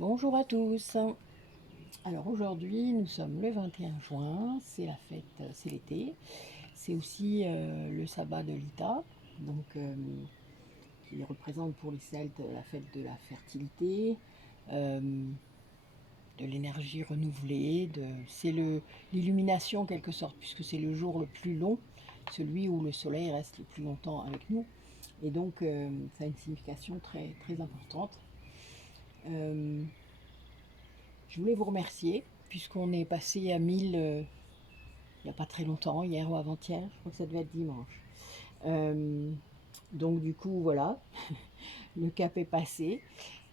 Bonjour à tous. Alors aujourd'hui, nous sommes le 21 juin, c'est la fête, c'est l'été. C'est aussi le sabbat de l'Ita, donc qui représente pour les Celtes la fête de la fertilité, euh, de l'énergie renouvelée. C'est l'illumination en quelque sorte, puisque c'est le jour le plus long, celui où le soleil reste le plus longtemps avec nous. Et donc ça a une signification très, très importante. Euh, Je voulais vous remercier, puisqu'on est passé à 1000 il n'y a pas très longtemps, hier ou avant-hier, je crois que ça devait être dimanche. Euh, donc du coup, voilà, le cap est passé.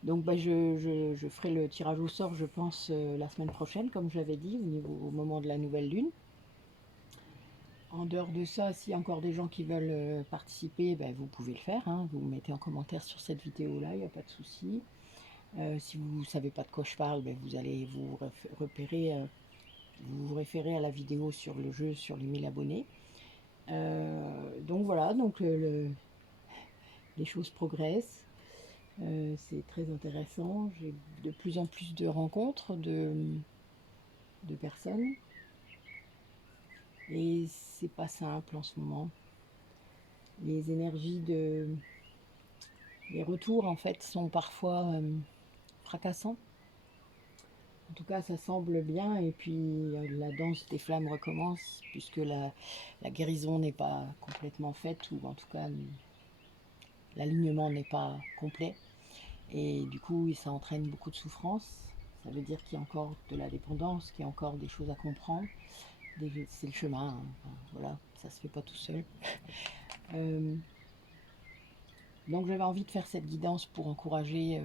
Donc bah, je ferai le tirage au sort, je pense, la semaine prochaine, comme je l'avais dit, au moment de la nouvelle lune. En dehors de ça, s'il y a encore des gens qui veulent participer, ben, vous pouvez le faire, hein. Vous mettez en commentaire sur cette vidéo-là, il n'y a pas de souci. Si vous ne savez pas de quoi je parle, ben, vous allez vous repérer, vous vous référez à la vidéo sur le jeu sur les 1000 abonnés. Donc voilà, donc les choses progressent. C'est très intéressant. J'ai de plus en plus de rencontres de personnes. Et c'est pas simple en ce moment. Les énergies les retours en fait sont parfois fracassants. En tout cas, ça semble bien. Et puis la danse des flammes recommence puisque la guérison n'est pas complètement faite, ou en tout cas l'alignement n'est pas complet. Et du coup, ça entraîne beaucoup de souffrance. Ça veut dire qu'il y a encore de la dépendance, qu'il y a encore des choses à comprendre. C'est le chemin, hein. Enfin, voilà, ça se fait pas tout seul. Euh, donc j'avais envie de faire cette guidance pour encourager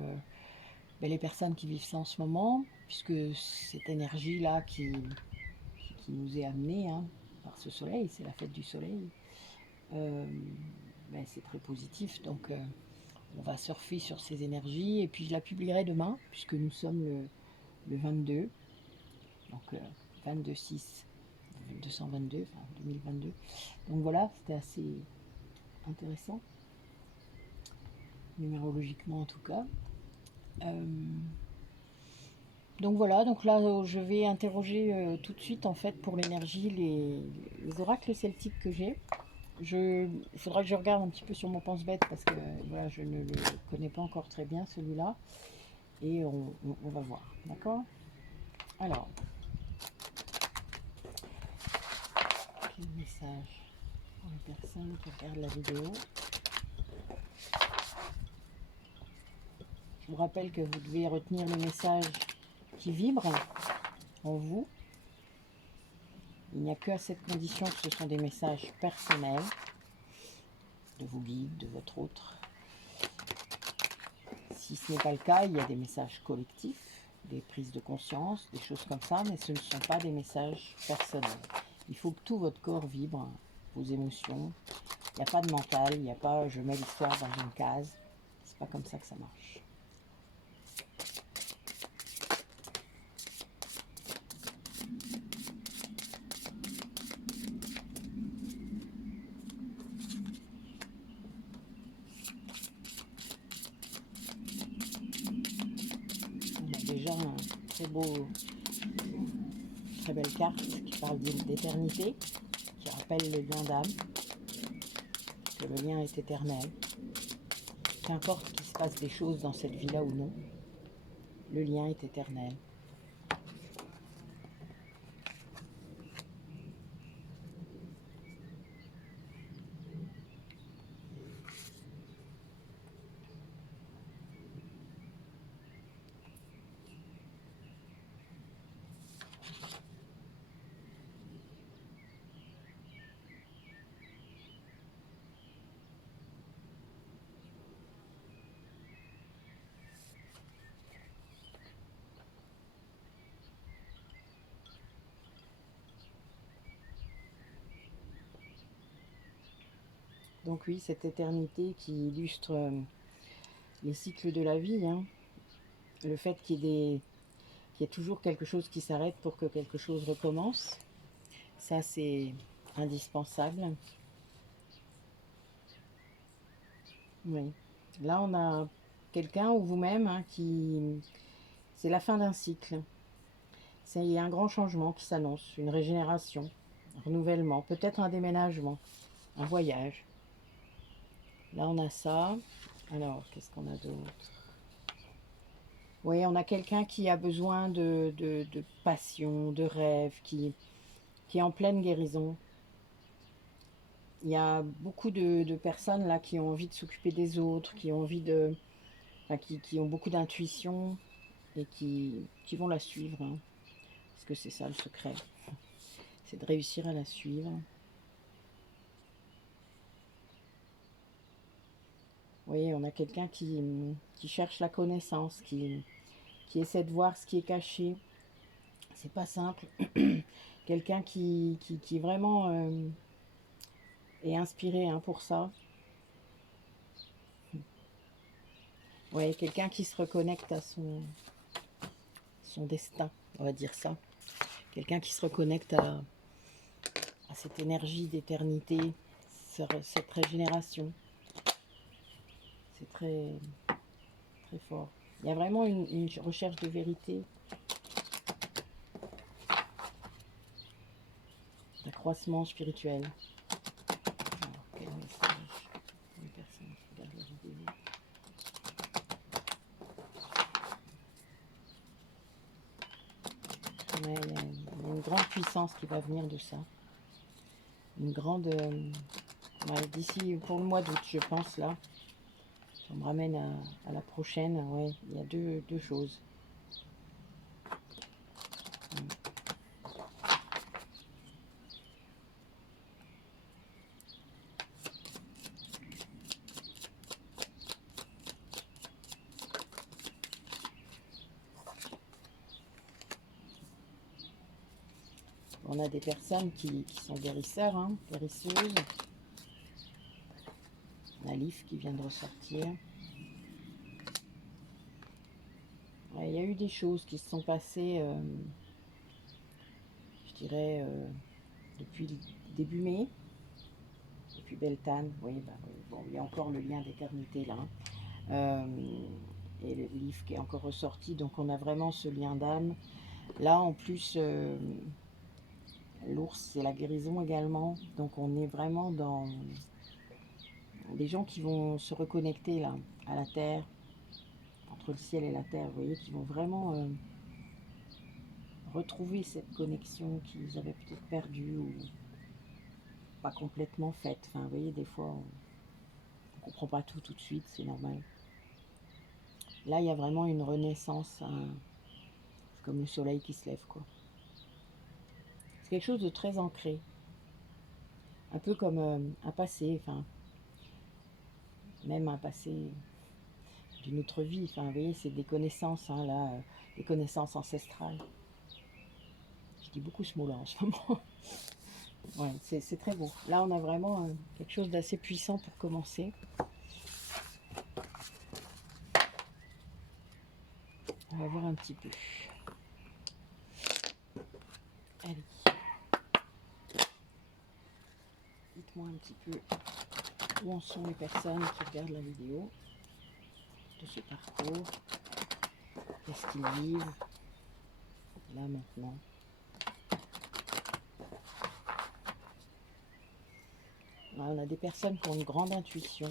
les personnes qui vivent ça en ce moment, puisque cette énergie-là qui nous est amenée, hein, par ce soleil, c'est la fête du soleil, euh, c'est très positif. Donc on va surfer sur ces énergies et puis je la publierai demain, puisque nous sommes le 22, donc 22-6, 222, enfin 2022. Donc voilà, c'était assez intéressant, numérologiquement en tout cas. Euh, donc voilà, donc là je vais interroger tout de suite en fait pour l'énergie les oracles celtiques que j'ai. Il faudra que je regarde un petit peu sur mon pense-bête parce que voilà, je ne le connais pas encore très bien celui-là. Et on va voir, d'accord. Alors, quel message pour les personnes qui regardent la vidéo? Je vous rappelle que vous devez retenir les messages qui vibrent en vous. Il n'y a que à cette condition que ce sont des messages personnels de vos guides, de votre autre. Si ce n'est pas le cas, il y a des messages collectifs, des prises de conscience, des choses comme ça, mais ce ne sont pas des messages personnels. Il faut que tout votre corps vibre, vos émotions. Il n'y a pas de mental, il n'y a pas je mets l'histoire dans une case. C'est pas comme ça que ça marche. On a déjà un très belle carte qui parle d'éternité, qui rappelle le lien d'âme, que le lien est éternel. Qu'importe qu'il se passe des choses dans cette vie-là ou non, le lien est éternel. Donc oui, cette éternité qui illustre les cycles de la vie, hein. Le fait qu'il y ait toujours quelque chose qui s'arrête pour que quelque chose recommence, ça c'est indispensable. Oui. Là on a quelqu'un ou vous-même, hein, qui C'est la fin d'un cycle. Il y a un grand changement qui s'annonce, une régénération, un renouvellement, peut-être un déménagement, un voyage. Là, on a ça. Alors, qu'est-ce qu'on a d'autre? Oui, on a quelqu'un qui a besoin de passion, de rêve, qui est en pleine guérison. Il y a beaucoup de personnes là qui ont envie de s'occuper des autres, qui ont envie enfin, qui ont beaucoup d'intuition et qui vont la suivre, hein. Parce que c'est ça le secret, c'est de réussir à la suivre. Oui, on a quelqu'un qui cherche la connaissance, qui essaie de voir ce qui est caché. C'est pas simple. Quelqu'un qui vraiment est inspiré, hein, pour ça. Oui, quelqu'un qui se reconnecte à son destin, on va dire ça. Quelqu'un qui se reconnecte à cette énergie d'éternité, cette régénération. C'est très, très fort. Il y a vraiment une recherche de vérité, d'accroissement spirituel. Alors, quel message pour les personnes qui regardent la vidéo? Ouais, il y a une grande puissance qui va venir de ça. Une grande... ouais, d'ici pour le mois d'août, je pense, là. Ça me ramène à la prochaine. Ouais, il y a deux choses. On a des personnes qui sont guérisseurs, hein, guérisseuses. Un livre qui vient de ressortir. Ouais, il y a eu des choses qui se sont passées, je dirais, depuis le début mai. Depuis Beltane, oui, bah, oui, bon, il y a encore le lien d'éternité là, hein. Et le livre qui est encore ressorti, donc on a vraiment ce lien d'âme. Là, en plus, l'ours, c'est la guérison également. Donc on est vraiment dans des gens qui vont se reconnecter là, à la terre, entre le ciel et la terre, vous voyez, qui vont vraiment retrouver cette connexion qu'ils avaient peut-être perdue ou pas complètement faite. Enfin, vous voyez, des fois, on ne comprend pas tout de suite, c'est normal. Là, il y a vraiment une renaissance, c'est comme le soleil qui se lève, quoi. C'est quelque chose de très ancré, un peu comme un passé, enfin, même un passé d'une autre vie. Enfin, vous voyez, c'est des connaissances, hein, là, des connaissances ancestrales. Je dis beaucoup ce mot-là en ce moment. Ouais, c'est très beau. Là, on a vraiment quelque chose d'assez puissant pour commencer. On va voir un petit peu. Allez. Dites-moi un petit peu où en sont les personnes qui regardent la vidéo de ce parcours. Qu'est-ce qu'ils vivent là maintenant? Là, on a des personnes qui ont une grande intuition.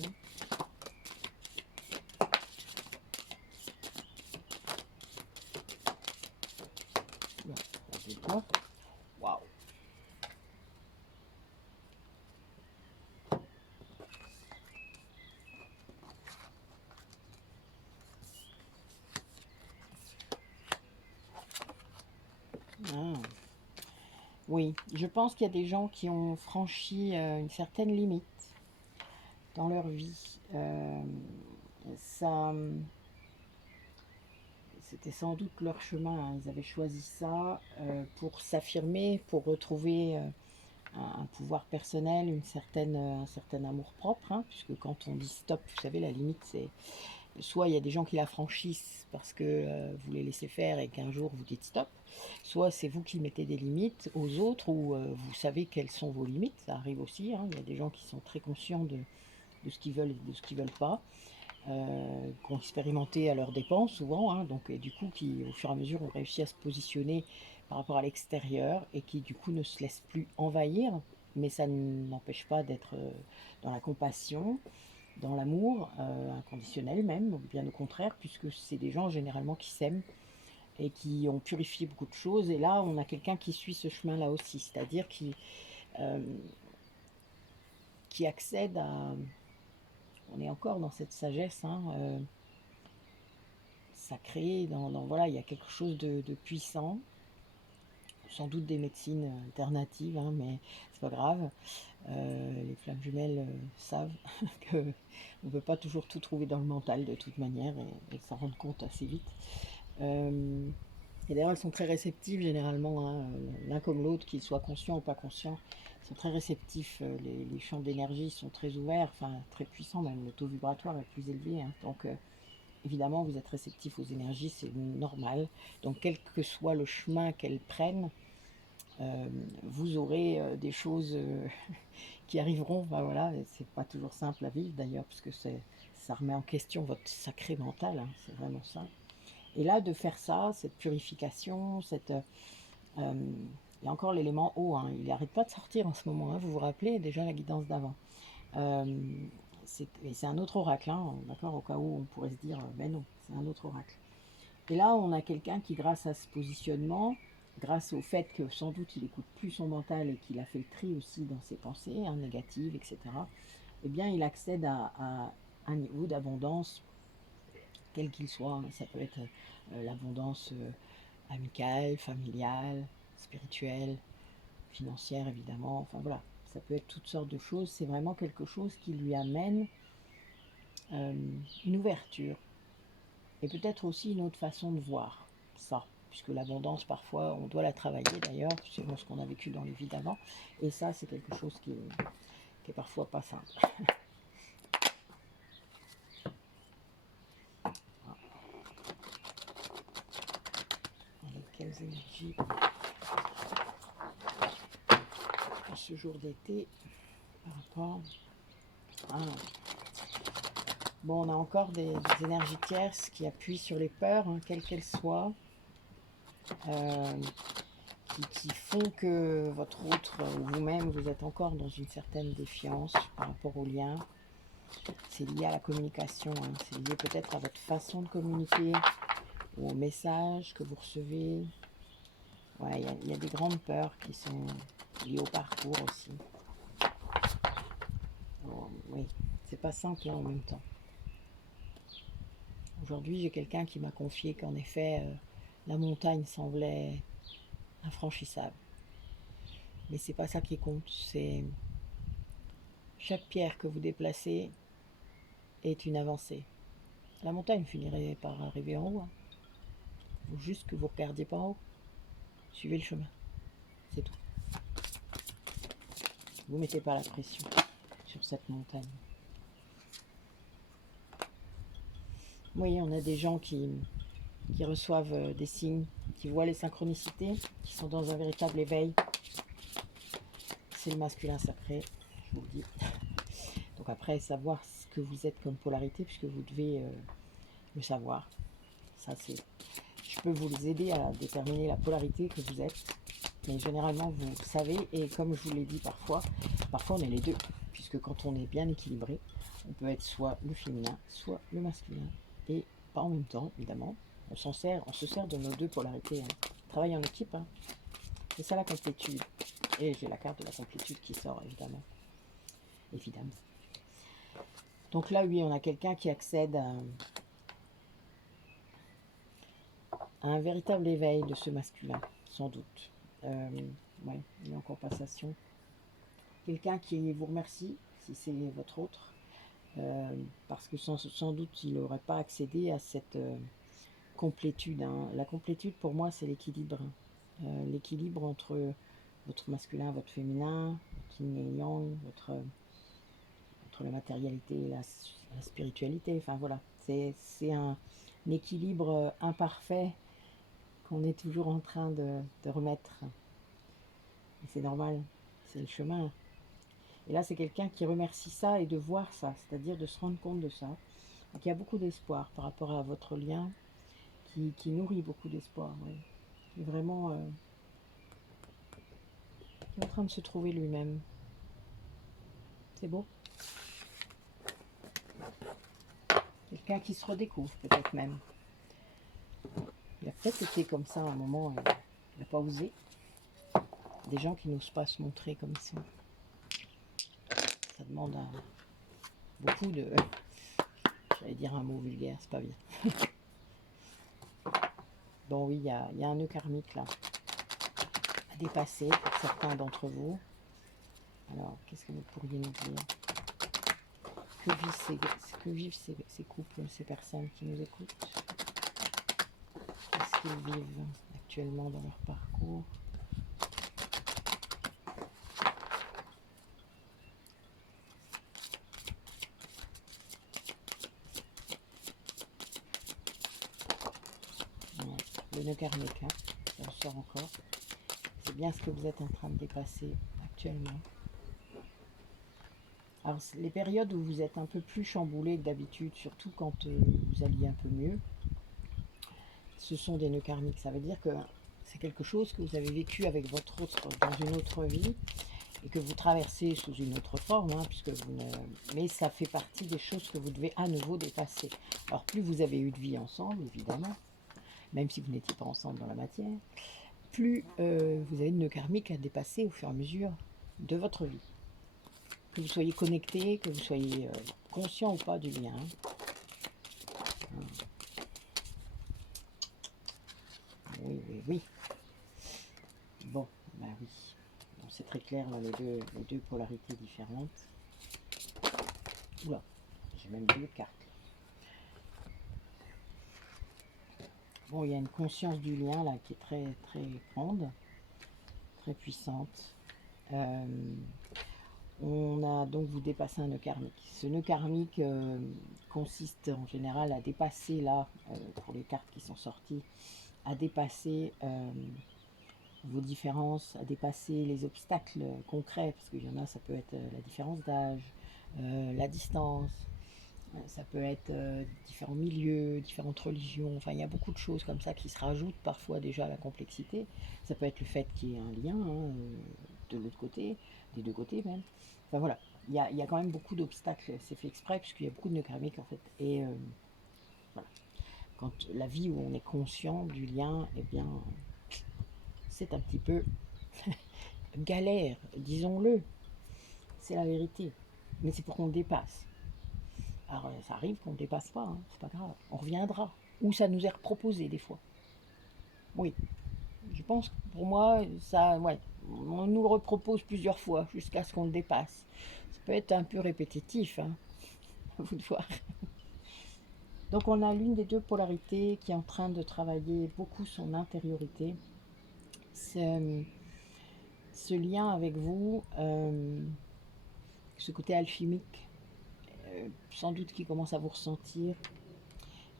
Bon, waouh! Ah. Oui, je pense qu'il y a des gens qui ont franchi une certaine limite dans leur vie. Ça, c'était sans doute leur chemin, hein. Ils avaient choisi ça pour s'affirmer, pour retrouver un pouvoir personnel, un certain amour-propre, hein, puisque quand on dit stop, vous savez, la limite, c'est soit il y a des gens qui la franchissent parce que vous les laissez faire et qu'un jour vous dites stop, soit c'est vous qui mettez des limites aux autres ou vous savez quelles sont vos limites, ça arrive aussi, hein. Il y a des gens qui sont très conscients de ce qu'ils veulent et de ce qu'ils veulent pas. qui ont expérimenté à leurs dépens souvent, hein, donc, et du coup qui au fur et à mesure ont réussi à se positionner par rapport à l'extérieur et qui du coup ne se laissent plus envahir, mais ça n'empêche pas d'être dans la compassion, dans l'amour inconditionnel même, bien au contraire, puisque c'est des gens généralement qui s'aiment et qui ont purifié beaucoup de choses. Et là, on a quelqu'un qui suit ce chemin-là aussi, c'est-à-dire euh, qui accède à... On est encore dans cette sagesse, hein, sacrée, voilà, il y a quelque chose de puissant, sans doute des médecines alternatives, hein, mais c'est pas grave. Les flammes jumelles savent que on ne peut pas toujours tout trouver dans le mental de toute manière, et s'en rendre compte assez vite. Et d'ailleurs, elles sont très réceptives généralement, hein, l'un comme l'autre, qu'ils soient conscients ou pas conscients. Ils sont très réceptifs, les champs d'énergie sont très ouverts, enfin très puissants même, le taux vibratoire est plus élevé, hein. Donc évidemment, vous êtes réceptif aux énergies, c'est normal. Donc quel que soit le chemin qu'elles prennent, vous aurez des choses qui arriveront. Ben voilà, c'est pas toujours simple à vivre d'ailleurs, parce que ça remet en question votre sacré mental, hein, c'est vraiment ça. Et là, de faire ça, cette purification, il y a encore l'élément eau, hein, il n'arrête pas de sortir en ce moment, hein, vous vous rappelez déjà la guidance d'avant. Euh, c'est un autre oracle, hein, d'accord, au cas où on pourrait se dire, ben non, c'est un autre oracle. Et là, on a quelqu'un qui, grâce à ce positionnement, grâce au fait que sans doute il écoute plus son mental et qu'il a fait le tri aussi dans ses pensées, hein, négatives, etc., eh bien, il accède à un niveau d'abondance, quel qu'il soit, hein. Ça peut être l'abondance amicale, familiale, spirituelle, financière évidemment, enfin voilà, ça peut être toutes sortes de choses. C'est vraiment quelque chose qui lui amène euh, une ouverture et peut-être aussi une autre façon de voir ça, puisque l'abondance parfois on doit la travailler d'ailleurs, selon ce qu'on a vécu dans les vies d'avant, et ça c'est quelque chose qui est parfois pas simple. Avec quelles énergies à ce jour d'été par rapport à... Bon, on a encore des énergies tierces qui appuient sur les peurs, hein, quelles qu'elles soient, euh, qui font que votre autre ou vous-même, vous êtes encore dans une certaine défiance par rapport aux liens. C'est lié à la communication, hein, c'est lié peut-être à votre façon de communiquer, ou aux messages que vous recevez. Ouais, il y a des grandes peurs qui sont liées au parcours aussi. Oh, oui, c'est pas simple, hein, en même temps. Aujourd'hui, j'ai quelqu'un qui m'a confié qu'en effet, la montagne semblait infranchissable. Mais c'est pas ça qui compte, c'est chaque pierre que vous déplacez est une avancée. La montagne finirait par arriver en haut, hein. Il faut juste que vous regardiez pas en haut. Suivez le chemin, c'est tout. Vous mettez pas la pression sur cette montagne. Oui, on a des gens qui reçoivent des signes, qui voient les synchronicités, qui sont dans un véritable éveil. C'est le masculin sacré, je vous le dis. Donc après, savoir ce que vous êtes comme polarité, puisque vous devez le savoir. Ça, c'est... Je peux vous aider à déterminer la polarité que vous êtes, mais généralement, vous savez, et comme je vous l'ai dit parfois on est les deux, puisque quand on est bien équilibré, on peut être soit le féminin, soit le masculin, et pas en même temps, évidemment. On se sert de nos deux polarités, hein. Travail en équipe, hein. C'est ça la complétude. Et j'ai la carte de la complétude qui sort, évidemment. Évidemment. Donc là, oui, on a quelqu'un qui accède à un véritable éveil de ce masculin, sans doute. Ouais, il est en compensation. Quelqu'un qui vous remercie, si c'est votre autre, parce que sans doute il n'aurait pas accédé à cette complétude, hein. La complétude, pour moi, c'est l'équilibre. L'équilibre entre votre masculin, votre féminin, votre yin et yang, entre la matérialité et la spiritualité. Enfin voilà, c'est un équilibre imparfait qu'on est toujours en train de remettre. Et c'est normal, c'est le chemin. Et là, c'est quelqu'un qui remercie ça et de voir ça, c'est-à-dire de se rendre compte de ça, Donc il y a beaucoup d'espoir par rapport à votre lien qui nourrit beaucoup d'espoir, ouais. Qui est vraiment qui est en train de se trouver lui-même. C'est beau. Quelqu'un qui se redécouvre peut-être même. Il a peut-être été comme ça à un moment, il n'a pas osé. Des gens qui n'osent pas se montrer comme ils sont. Ça demande beaucoup de... J'allais dire un mot vulgaire, c'est pas bien. Bon oui, il y a un nœud karmique là, à dépasser pour certains d'entre vous. Alors, qu'est-ce que vous pourriez nous dire? Que vivent ces couples, ces personnes qui nous écoutent? Qu'est-ce qu'ils vivent actuellement dans leur parcours? Ouais, le nœud karmique, hein, ça ressort encore. C'est bien ce que vous êtes en train de dépasser actuellement. Alors, les périodes où vous êtes un peu plus chamboulé que d'habitude, surtout quand vous alliez un peu mieux, ce sont des nœuds karmiques. Ça veut dire que c'est quelque chose que vous avez vécu avec votre autre, dans une autre vie, et que vous traversez sous une autre forme, hein, puisque vous ne... mais ça fait partie des choses que vous devez à nouveau dépasser. Alors plus vous avez eu de vie ensemble, évidemment, même si vous n'étiez pas ensemble dans la matière, plus vous avez de nœuds karmiques à dépasser au fur et à mesure de votre vie. Que vous soyez connecté, que vous soyez conscient ou pas du lien. Oui, oui, oui. Bon, bah oui. Bon, c'est très clair, là, les deux polarités différentes. Oula, j'ai même deux cartes. Bon, il y a une conscience du lien, là, qui est très, très grande, très puissante. On a donc, vous dépassez un nœud karmique. Ce nœud karmique consiste en général à dépasser, là, pour les cartes qui sont sorties, à dépasser vos différences, à dépasser les obstacles concrets, parce qu'il y en a, ça peut être la différence d'âge, la distance, ça peut être différents milieux, différentes religions, enfin il y a beaucoup de choses comme ça qui se rajoutent parfois déjà à la complexité. Ça peut être le fait qu'il y ait un lien, hein, de l'autre côté, des deux côtés même. Enfin voilà, il y a quand même beaucoup d'obstacles, c'est fait exprès puisqu'il y a beaucoup de nœuds karmiques en fait. Et voilà, quand la vie où on est conscient du lien, eh bien c'est un petit peu galère, disons-le, c'est la vérité. Mais c'est pour qu'on le dépasse. Alors ça arrive qu'on ne dépasse pas, hein, c'est pas grave, on reviendra. Ou ça nous est proposé des fois. Oui, je pense que pour moi, ça, ouais, on nous le repropose plusieurs fois jusqu'à ce qu'on le dépasse. Ça peut être un peu répétitif, hein, à vous de voir. Donc on a l'une des deux polarités qui est en train de travailler beaucoup son intériorité. Ce lien avec vous, ce côté alchimique, sans doute qui commence à vous ressentir.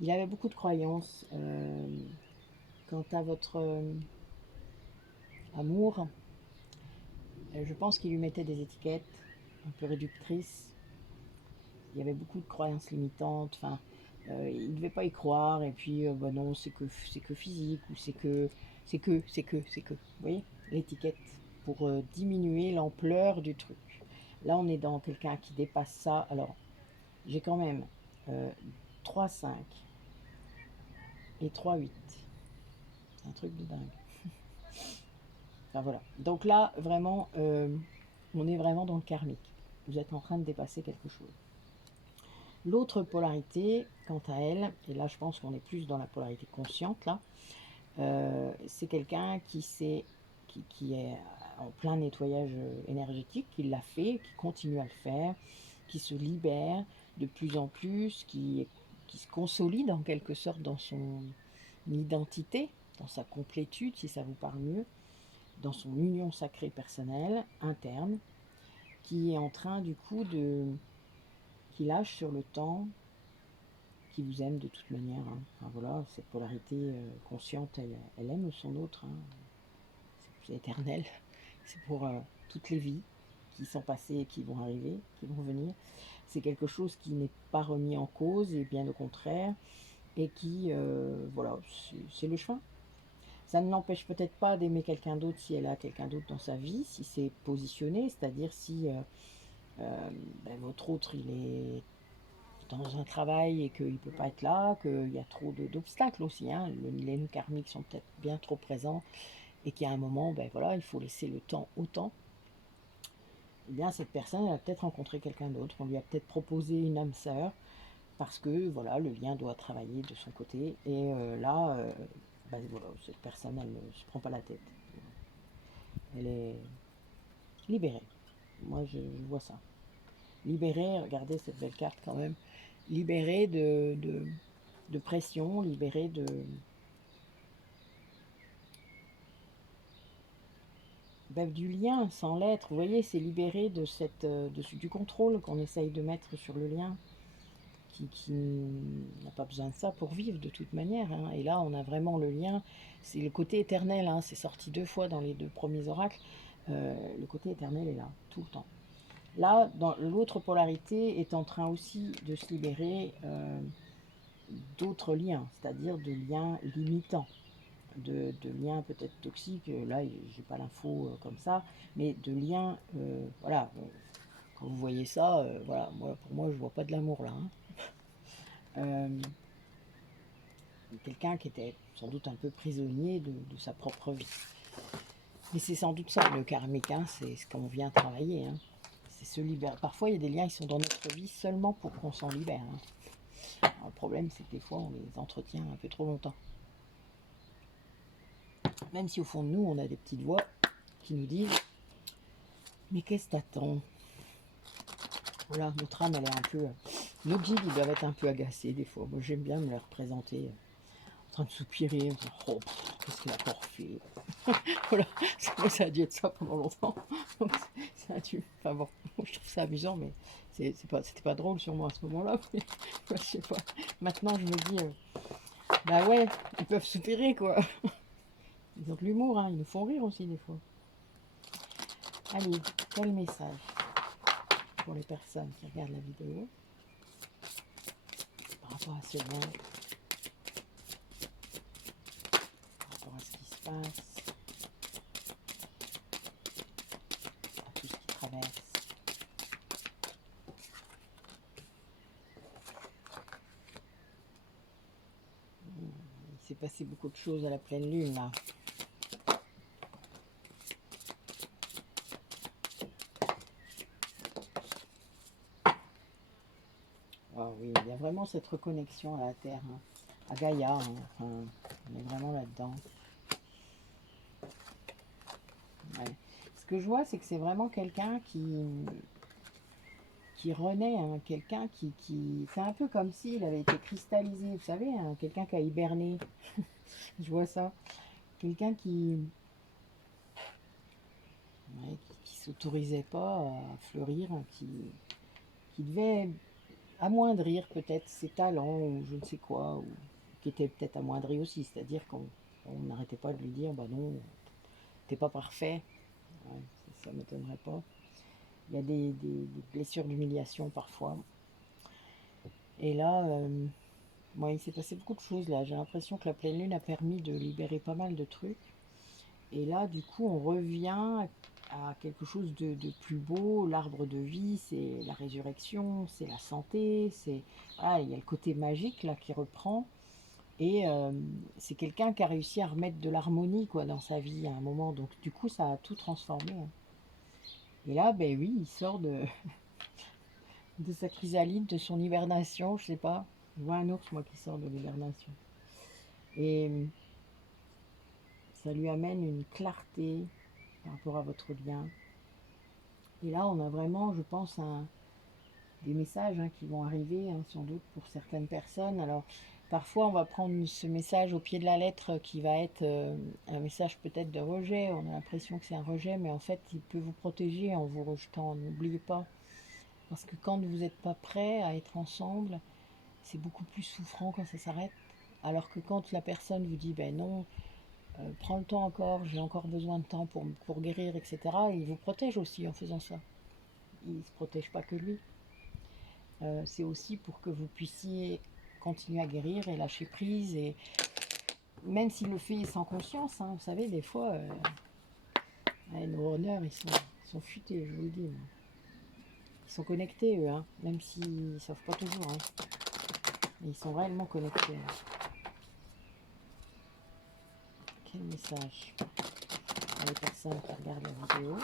Il avait beaucoup de croyances quant à votre amour. Je pense qu'il lui mettait des étiquettes un peu réductrices. Il y avait beaucoup de croyances limitantes. Enfin, il ne devait pas y croire. Et puis, bah non, c'est que physique ou c'est que. Vous voyez, l'étiquette pour diminuer l'ampleur du truc. Là, on est dans quelqu'un qui dépasse ça. Alors, j'ai quand même euh, 3-5 et 3-8. C'est un truc de dingue. Enfin voilà. Donc là, vraiment, on est vraiment dans le karmique. Vous êtes en train de dépasser quelque chose. L'autre polarité, quant à elle, et là je pense qu'on est plus dans la polarité consciente, là, c'est quelqu'un qui est en plein nettoyage énergétique, qui l'a fait, qui continue à le faire, qui se libère de plus en plus, qui se consolide en quelque sorte dans son identité, dans sa complétude, si ça vous parle mieux, dans son union sacrée personnelle, interne, qui est en train du coup qui lâche sur le temps, qui vous aime de toute manière, hein. Enfin voilà, cette polarité consciente, elle aime son autre, hein. C'est éternel, c'est pour toutes les vies qui sont passés et qui vont arriver, qui vont venir. C'est quelque chose qui n'est pas remis en cause, et bien au contraire, et qui, voilà, c'est le chemin. Ça ne l'empêche peut-être pas d'aimer quelqu'un d'autre si elle a quelqu'un d'autre dans sa vie, si c'est positionné, c'est-à-dire si ben, votre autre il est dans un travail et qu'il ne peut pas être là, qu'il y a trop d'obstacles aussi, hein. Les nœuds karmiques sont peut-être bien trop présents et qu'il y a un moment, ben voilà, il faut laisser le temps au temps. Eh bien, cette personne elle a peut-être rencontré quelqu'un d'autre, on lui a peut-être proposé une âme sœur, parce que voilà, le lien doit travailler de son côté. Et là, ben voilà, cette personne, elle ne se prend pas la tête. Elle est libérée. Moi, je vois ça. Libérée, regardez cette belle carte quand même. Libérée de pression, libérée du lien sans l'être. Vous voyez, c'est libéré du contrôle qu'on essaye de mettre sur le lien, qui n'a pas besoin de ça pour vivre de toute manière, hein. Et là, on a vraiment le lien, c'est le côté éternel, hein. C'est sorti 2 fois dans les 2 premiers oracles. Le côté éternel est là, tout le temps. Là, dans l'autre polarité est en train aussi de se libérer d'autres liens, c'est-à-dire de liens limitants, de liens peut-être toxiques. Là, j'ai pas l'info comme ça, mais de liens, voilà. Quand vous voyez ça, voilà, pour moi, je vois pas de l'amour là, hein. Quelqu'un qui était sans doute un peu prisonnier de sa propre vie. Mais c'est sans doute ça le karmique, hein, c'est ce qu'on vient travailler, hein. C'est se libérer. Parfois, il y a des liens qui sont dans notre vie seulement pour qu'on s'en libère, hein. Alors, le problème, c'est que des fois, on les entretient un peu trop longtemps. Même si au fond de nous, on a des petites voix qui nous disent « Mais qu'est-ce que t'attends ?» Voilà, notre âme, elle est un peu... Nos guides, ils doivent être un peu agacés des fois. Moi, j'aime bien me les représenter en train de soupirer, en disant « Oh, qu'est-ce qu'il a encore fait ?» Voilà, ça a dû être ça pendant longtemps. Donc, ça a dû... Enfin bon, je trouve ça amusant, mais c'était pas drôle sur moi à ce moment-là. Mais, je sais pas. Maintenant, je me dis, bah ouais, ils peuvent soupirer, quoi. Ils ont de l'humour, hein, ils nous font rire aussi des fois. Allez, quel message pour les personnes qui regardent la vidéo par rapport à ce lien, par rapport à ce qui se passe, à tout ce qui traverse. Il s'est passé beaucoup de choses à la pleine lune là. Oh oui, il y a vraiment cette reconnexion à la Terre, hein, à Gaïa, hein. Enfin, on est vraiment là-dedans. Ouais. Ce que je vois, c'est que c'est vraiment quelqu'un qui renaît, hein, quelqu'un qui... C'est un peu comme s'il avait été cristallisé, vous savez, hein, quelqu'un qui a hiberné. Je vois ça. Quelqu'un ouais, qui s'autorisait pas à fleurir, hein, qui devait amoindrir peut-être ses talents ou je ne sais quoi, ou qui était peut-être amoindri aussi, c'est-à-dire qu'on n'arrêtait pas de lui dire bah non, t'es pas parfait. Ouais, ça m'étonnerait pas. Il y a des blessures d'humiliation parfois. Et là, moi, il s'est passé beaucoup de choses là. J'ai l'impression que la pleine lune a permis de libérer pas mal de trucs. Et là, du coup, on revient à quelque chose de plus beau. L'arbre de vie, c'est la résurrection, c'est la santé, c'est voilà, il y a le côté magique là qui reprend. Et c'est quelqu'un qui a réussi à remettre de l'harmonie quoi dans sa vie à un moment. Donc du coup, ça a tout transformé, hein. Et là, ben oui, il sort de sa chrysalide, de son hibernation, je sais pas. Je vois un ours moi qui sort de l'hibernation. Et ça lui amène une clarté par rapport à votre lien. Et là, on a vraiment, je pense, des messages, hein, qui vont arriver, hein, sans doute pour certaines personnes. Alors, parfois, on va prendre ce message au pied de la lettre qui va être un message peut-être de rejet. On a l'impression que c'est un rejet, mais en fait, il peut vous protéger en vous rejetant. N'oubliez pas. Parce que quand vous n'êtes pas prêt à être ensemble, c'est beaucoup plus souffrant quand ça s'arrête. Alors que quand la personne vous dit, ben non, prends le temps encore, j'ai encore besoin de temps pour guérir, etc., il vous protège aussi en faisant ça. il se protège pas que lui. C'est aussi pour que vous puissiez continuer à guérir et lâcher prise, et même s'il le fait sans conscience, hein, vous savez, des fois, nos runners, ils sont futés, je vous le dis. Ils sont connectés, eux, hein, même s'ils ne savent pas toujours. Hein. Mais ils sont réellement connectés. Quel message pour les personnes qui regardent la vidéo.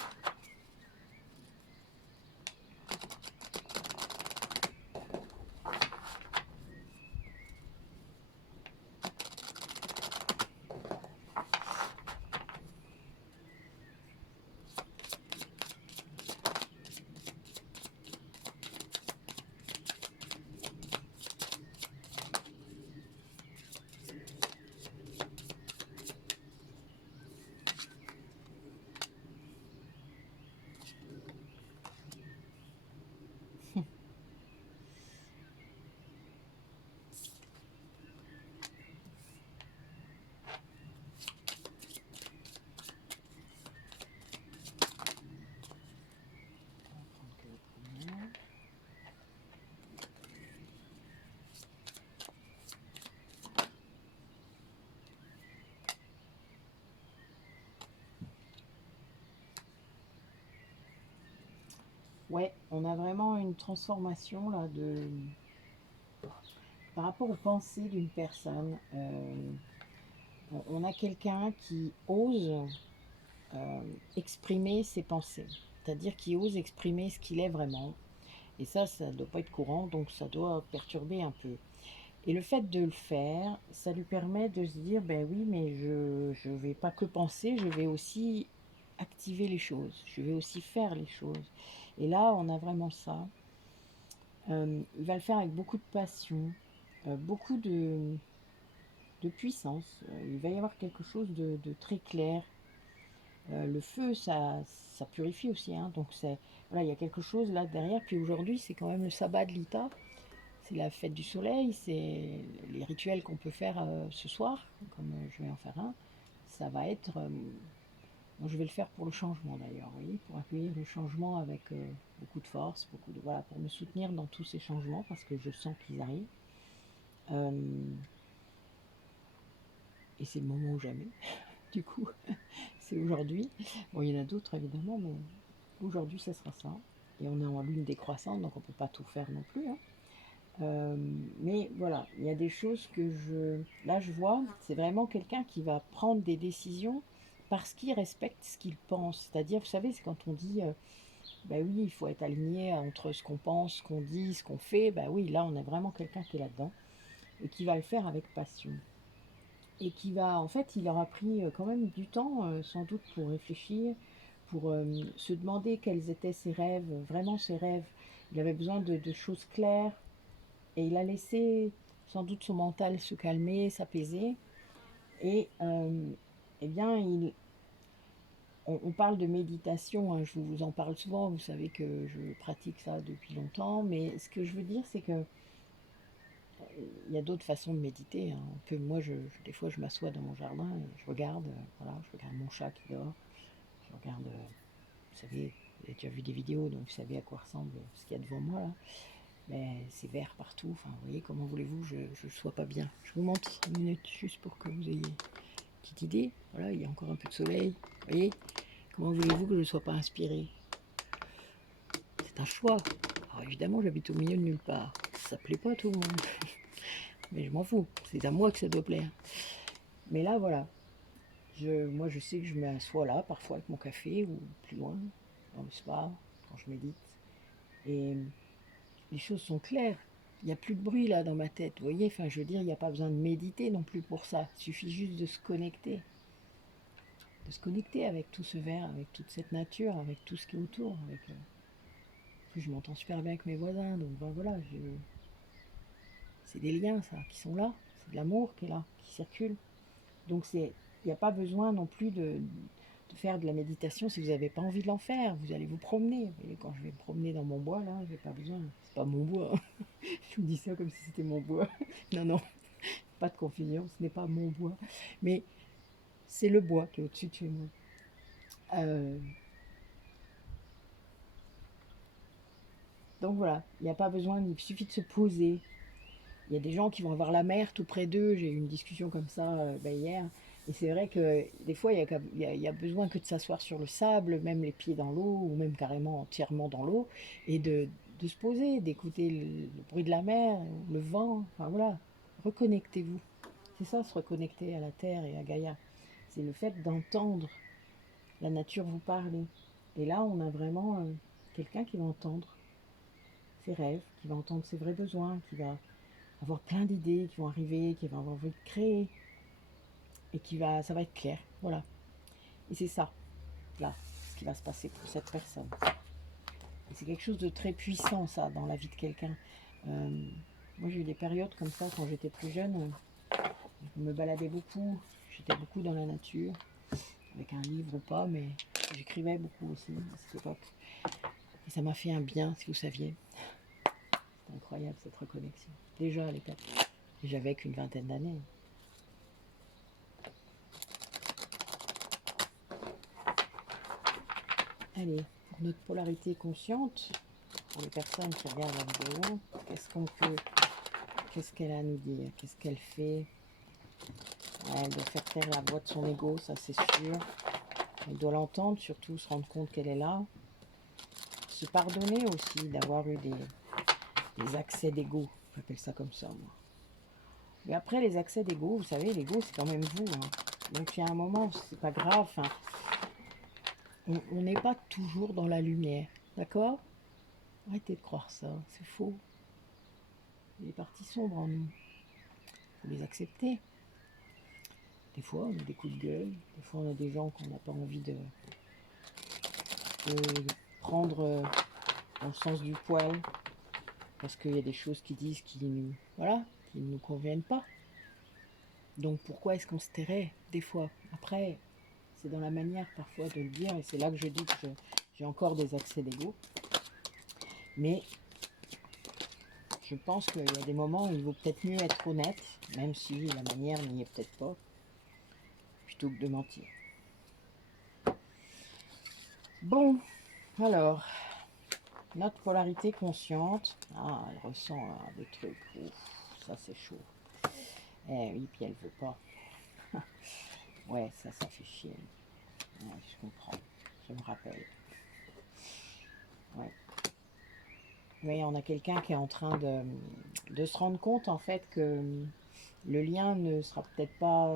Ouais, on a vraiment une transformation là par rapport aux pensées d'une personne. On a quelqu'un qui ose exprimer ses pensées, c'est-à-dire qui ose exprimer ce qu'il est vraiment. Et ça doit pas être courant, donc ça doit perturber un peu. Et le fait de le faire, ça lui permet de se dire, ben oui, mais je vais pas que penser, je vais aussi activer les choses, je vais aussi faire les choses. Et là, on a vraiment ça. Il va le faire avec beaucoup de passion, beaucoup de puissance. Il va y avoir quelque chose de très clair. Le feu, ça purifie aussi, hein, donc voilà, il y a quelque chose là derrière. Puis aujourd'hui, c'est quand même le sabbat de l'Ita, c'est la fête du soleil, c'est les rituels qu'on peut faire ce soir, comme je vais en faire un. Ça va être, moi je vais le faire pour le changement d'ailleurs, vous voyez, pour accueillir le changement avec beaucoup de force, voilà, pour me soutenir dans tous ces changements parce que je sens qu'ils arrivent. Et c'est le moment ou jamais, du coup, c'est aujourd'hui. Bon, il y en a d'autres évidemment, mais aujourd'hui, ce sera ça. Et on est en lune décroissante, donc on ne peut pas tout faire non plus. Hein. Mais voilà, il y a des choses que là, je vois, c'est vraiment quelqu'un qui va prendre des décisions parce qu'il respecte ce qu'il pense. C'est-à-dire, vous savez, c'est quand on dit, bah oui, il faut être aligné entre ce qu'on pense, ce qu'on dit, ce qu'on fait. Bah oui, là, on a vraiment quelqu'un qui est là-dedans et qui va le faire avec passion. Et qui va, en fait, il aura pris quand même du temps, sans doute, pour réfléchir, pour se demander quels étaient ses rêves, vraiment ses rêves. Il avait besoin de choses claires et il a laissé sans doute son mental se calmer, s'apaiser. Et eh bien, on parle de méditation, hein, je vous en parle souvent, vous savez que je pratique ça depuis longtemps, mais ce que je veux dire, c'est que il y a d'autres façons de méditer. Hein. Moi, des fois, je m'assois dans mon jardin et je regarde, voilà, je regarde mon chat qui dort, je regarde, vous savez, vous avez déjà vu des vidéos, donc vous savez à quoi ressemble ce qu'il y a devant moi là. Mais c'est vert partout, enfin, vous voyez, comment voulez-vous que je ne sois pas bien. Je vous montre une minute juste pour que vous ayez une petite idée. Voilà, il y a encore un peu de soleil, vous voyez. Comment voulez-vous que je ne sois pas inspirée? C'est un choix. Alors évidemment, j'habite au milieu de nulle part. Ça plaît pas à tout le monde. Mais je m'en fous, c'est à moi que ça doit plaire. Mais là, voilà, moi je sais que je m'assois là, parfois avec mon café, ou plus loin, dans le spa, quand je médite. Et les choses sont claires. Il n'y a plus de bruit là dans ma tête, vous voyez, enfin je veux dire, il n'y a pas besoin de méditer non plus pour ça. Il suffit juste de se connecter. De se connecter avec tout ce verre, avec toute cette nature, avec tout ce qui est autour. En plus, je m'entends super bien avec mes voisins, donc ben voilà, c'est des liens ça, qui sont là. C'est de l'amour qui est là, qui circule. Donc il n'y a pas besoin non plus de faire de la méditation si vous n'avez pas envie de l'en faire. Vous allez vous promener. Vous voyez, quand je vais me promener dans mon bois, là, j'ai pas besoin. C'est pas mon bois. Hein. Je vous dis ça comme si c'était mon bois. Non, non, pas de confusion, ce n'est pas mon bois. Mais c'est le bois qui est au-dessus de chez moi. Euh, Donc voilà, il n'y a pas besoin, il suffit de se poser. Il y a des gens qui vont avoir la mer tout près d'eux. J'ai eu une discussion comme ça hier. Et c'est vrai que des fois, il y a besoin que de s'asseoir sur le sable, même les pieds dans l'eau, ou même carrément entièrement dans l'eau, et de se poser, d'écouter le bruit de la mer, le vent. Enfin voilà, reconnectez-vous. C'est ça, se reconnecter à la terre et à Gaïa. C'est le fait d'entendre la nature vous parler. Et là, on a vraiment quelqu'un qui va entendre ses rêves, qui va entendre ses vrais besoins, qui va avoir plein d'idées qui vont arriver, qui va avoir envie de créer, et ça va être clair. Voilà. Et c'est ça, là, ce qui va se passer pour cette personne. Et c'est quelque chose de très puissant, ça, dans la vie de quelqu'un. Euh, Moi, j'ai eu des périodes comme ça quand j'étais plus jeune. Je me baladais beaucoup, j'étais beaucoup dans la nature, avec un livre ou pas, mais j'écrivais beaucoup aussi à cette époque. Et ça m'a fait un bien, si vous saviez. C'est incroyable cette reconnexion. Déjà à l'époque, j'avais qu'une vingtaine d'années. Allez, pour notre polarité consciente, pour les personnes qui regardent la vidéo, qu'est-ce qu'elle a à nous dire, qu'est-ce qu'elle fait. Ouais, elle doit faire taire la voix de son ego, ça c'est sûr. Elle doit l'entendre, surtout se rendre compte qu'elle est là. Se pardonner aussi d'avoir eu des accès d'ego, j'appelle ça comme ça moi. Mais après les accès d'ego, vous savez, l'ego c'est quand même vous. Hein. Donc il y a un moment, c'est pas grave, enfin, on n'est pas toujours dans la lumière, d'accord? Arrêtez de croire ça, c'est faux. Il y a des parties sombres en nous, il faut les accepter. Des fois, on a des coups de gueule, des fois, on a des gens qu'on n'a pas envie de prendre dans le sens du poil, parce qu'il y a des choses qui disent voilà, qui ne nous conviennent pas. Donc pourquoi est-ce qu'on se tairait des fois? Après, c'est dans la manière parfois de le dire, et c'est là que je dis que j'ai encore des accès d'ego. Mais je pense qu'il y a des moments où il vaut peut-être mieux être honnête, même si la manière n'y est peut-être pas, plutôt que de mentir. Bon, alors, notre polarité consciente. Ah, elle ressent des trucs. Ouf, ça c'est chaud. Eh oui, puis elle veut pas. Ouais, ça fait chier. Ouais, je comprends. Je me rappelle. Ouais. Oui, on a quelqu'un qui est en train de se rendre compte en fait que le lien ne sera peut-être pas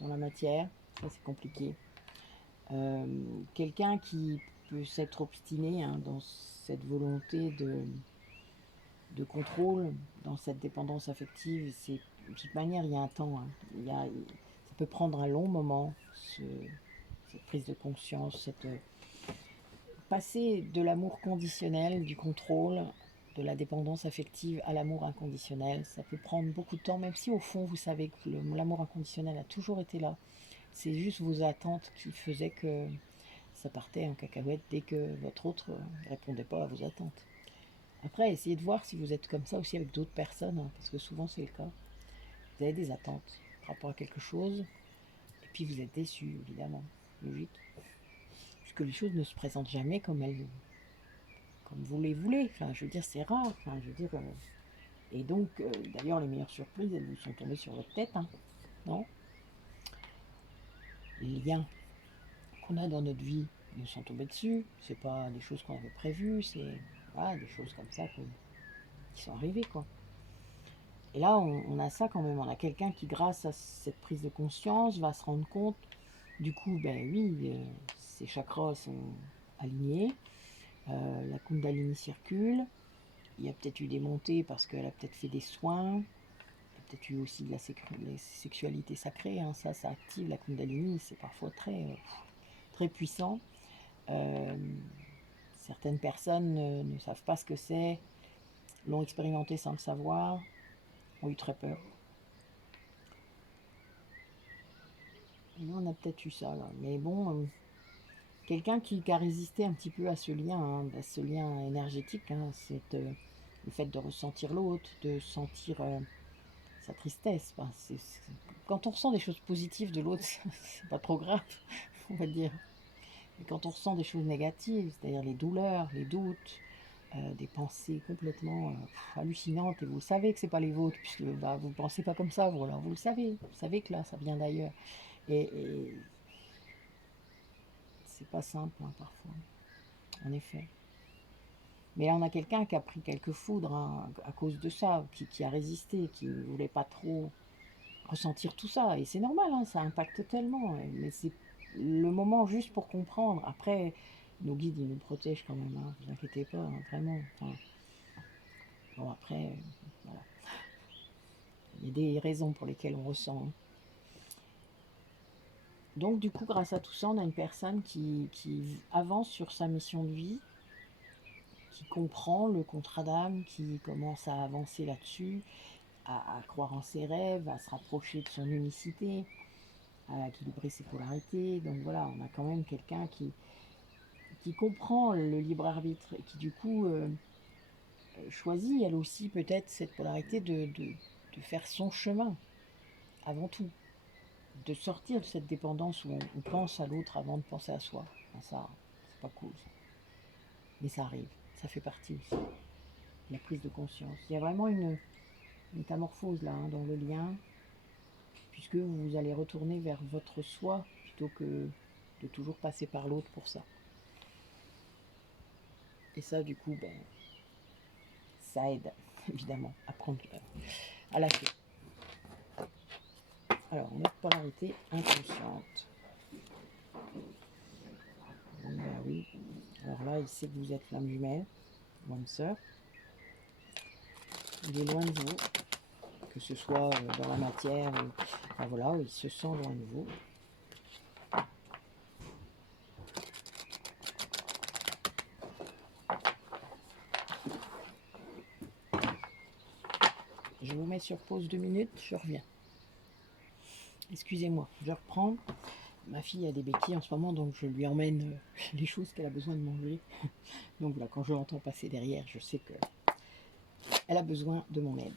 dans la matière. Ça c'est compliqué. Quelqu'un qui peut s'être obstiné hein, dans cette volonté de contrôle, dans cette dépendance affective, c'est de toute manière il y a un temps. Hein. Ça peut prendre un long moment, cette prise de conscience, passer de l'amour conditionnel, du contrôle, de la dépendance affective à l'amour inconditionnel. Ça peut prendre beaucoup de temps, même si au fond vous savez que l'amour inconditionnel a toujours été là. C'est juste vos attentes qui faisaient que ça partait en cacahuète dès que votre autre ne répondait pas à vos attentes. Après, essayez de voir si vous êtes comme ça aussi avec d'autres personnes, hein, parce que souvent c'est le cas. Vous avez des attentes par rapport à quelque chose, et puis vous êtes déçu, évidemment. Logique. Puisque les choses ne se présentent jamais comme vous les voulez. Enfin, je veux dire, c'est rare. Enfin, je veux dire, et donc, d'ailleurs, les meilleures surprises, elles vous sont tombées sur votre tête, hein, non? Les liens qu'on a dans notre vie nous sont tombés dessus. C'est pas des choses qu'on avait prévues, c'est voilà, des choses comme ça qui sont arrivées, quoi. Et là, on a ça quand même. On a quelqu'un qui, grâce à cette prise de conscience, va se rendre compte. Du coup, ben oui, ses chakras sont alignés. La Kundalini circule. Il y a peut-être eu des montées parce qu'elle a peut-être fait des soins. Il y a peut-être eu aussi de la sexualité sacrée. Hein. Ça active la Kundalini. C'est parfois très puissant. Euh, Certaines personnes ne savent pas ce que c'est, l'ont expérimenté sans le savoir, ont eu très peur. Et là, on a peut-être eu ça, là. Mais bon, quelqu'un qui a résisté un petit peu à ce lien énergétique, hein, le fait de ressentir l'autre, de sentir sa tristesse. Enfin, quand on ressent des choses positives de l'autre, c'est pas trop grave, on va dire. Mais quand on ressent des choses négatives, c'est-à-dire les douleurs, les doutes, des pensées complètement hallucinantes, et vous savez que c'est pas les vôtres, puisque bah, vous ne pensez pas comme ça, vous, alors vous savez que là, ça vient d'ailleurs. Et c'est pas simple, hein, parfois, en effet. Mais là, on a quelqu'un qui a pris quelques foudres, hein, à cause de ça, qui a résisté, qui ne voulait pas trop ressentir tout ça. Et c'est normal, hein, ça impacte tellement. Mais c'est le moment juste pour comprendre. Après, nos guides, ils nous protègent quand même, hein, vous inquiétez pas, hein, vraiment. Enfin, bon, après, voilà. Il y a des raisons pour lesquelles on ressent, hein. Donc, du coup, grâce à tout ça, on a une personne qui avance sur sa mission de vie, qui comprend le contrat d'âme, qui commence à avancer là-dessus, à croire en ses rêves, à se rapprocher de son unicité, à équilibrer ses polarités. Donc voilà, on a quand même quelqu'un qui comprend le libre arbitre et qui du coup choisit elle aussi peut-être cette polarité de faire son chemin avant tout, de sortir de cette dépendance où on pense à l'autre avant de penser à soi. Enfin, ça, c'est pas cool ça. Mais ça arrive, ça fait partie aussi de la prise de conscience. Il y a vraiment une métamorphose là, hein, dans le lien, puisque vous allez retourner vers votre soi plutôt que de toujours passer par l'autre pour ça. Et ça, du coup, ben, ça aide évidemment à prendre, à lâcher. Alors, notre polarité inconsciente. Bon, ben oui. Alors là, il sait que vous êtes flamme jumelle, ou âme sœur. Il est loin de vous, que ce soit dans la matière, enfin, voilà, il se sent loin de vous. Je vous mets sur pause 2 minutes, je reviens. Excusez-moi, je reprends. Ma fille a des béquilles en ce moment, donc je lui emmène les choses qu'elle a besoin de manger. Donc voilà, quand je l'entends passer derrière, je sais qu'elle a besoin de mon aide.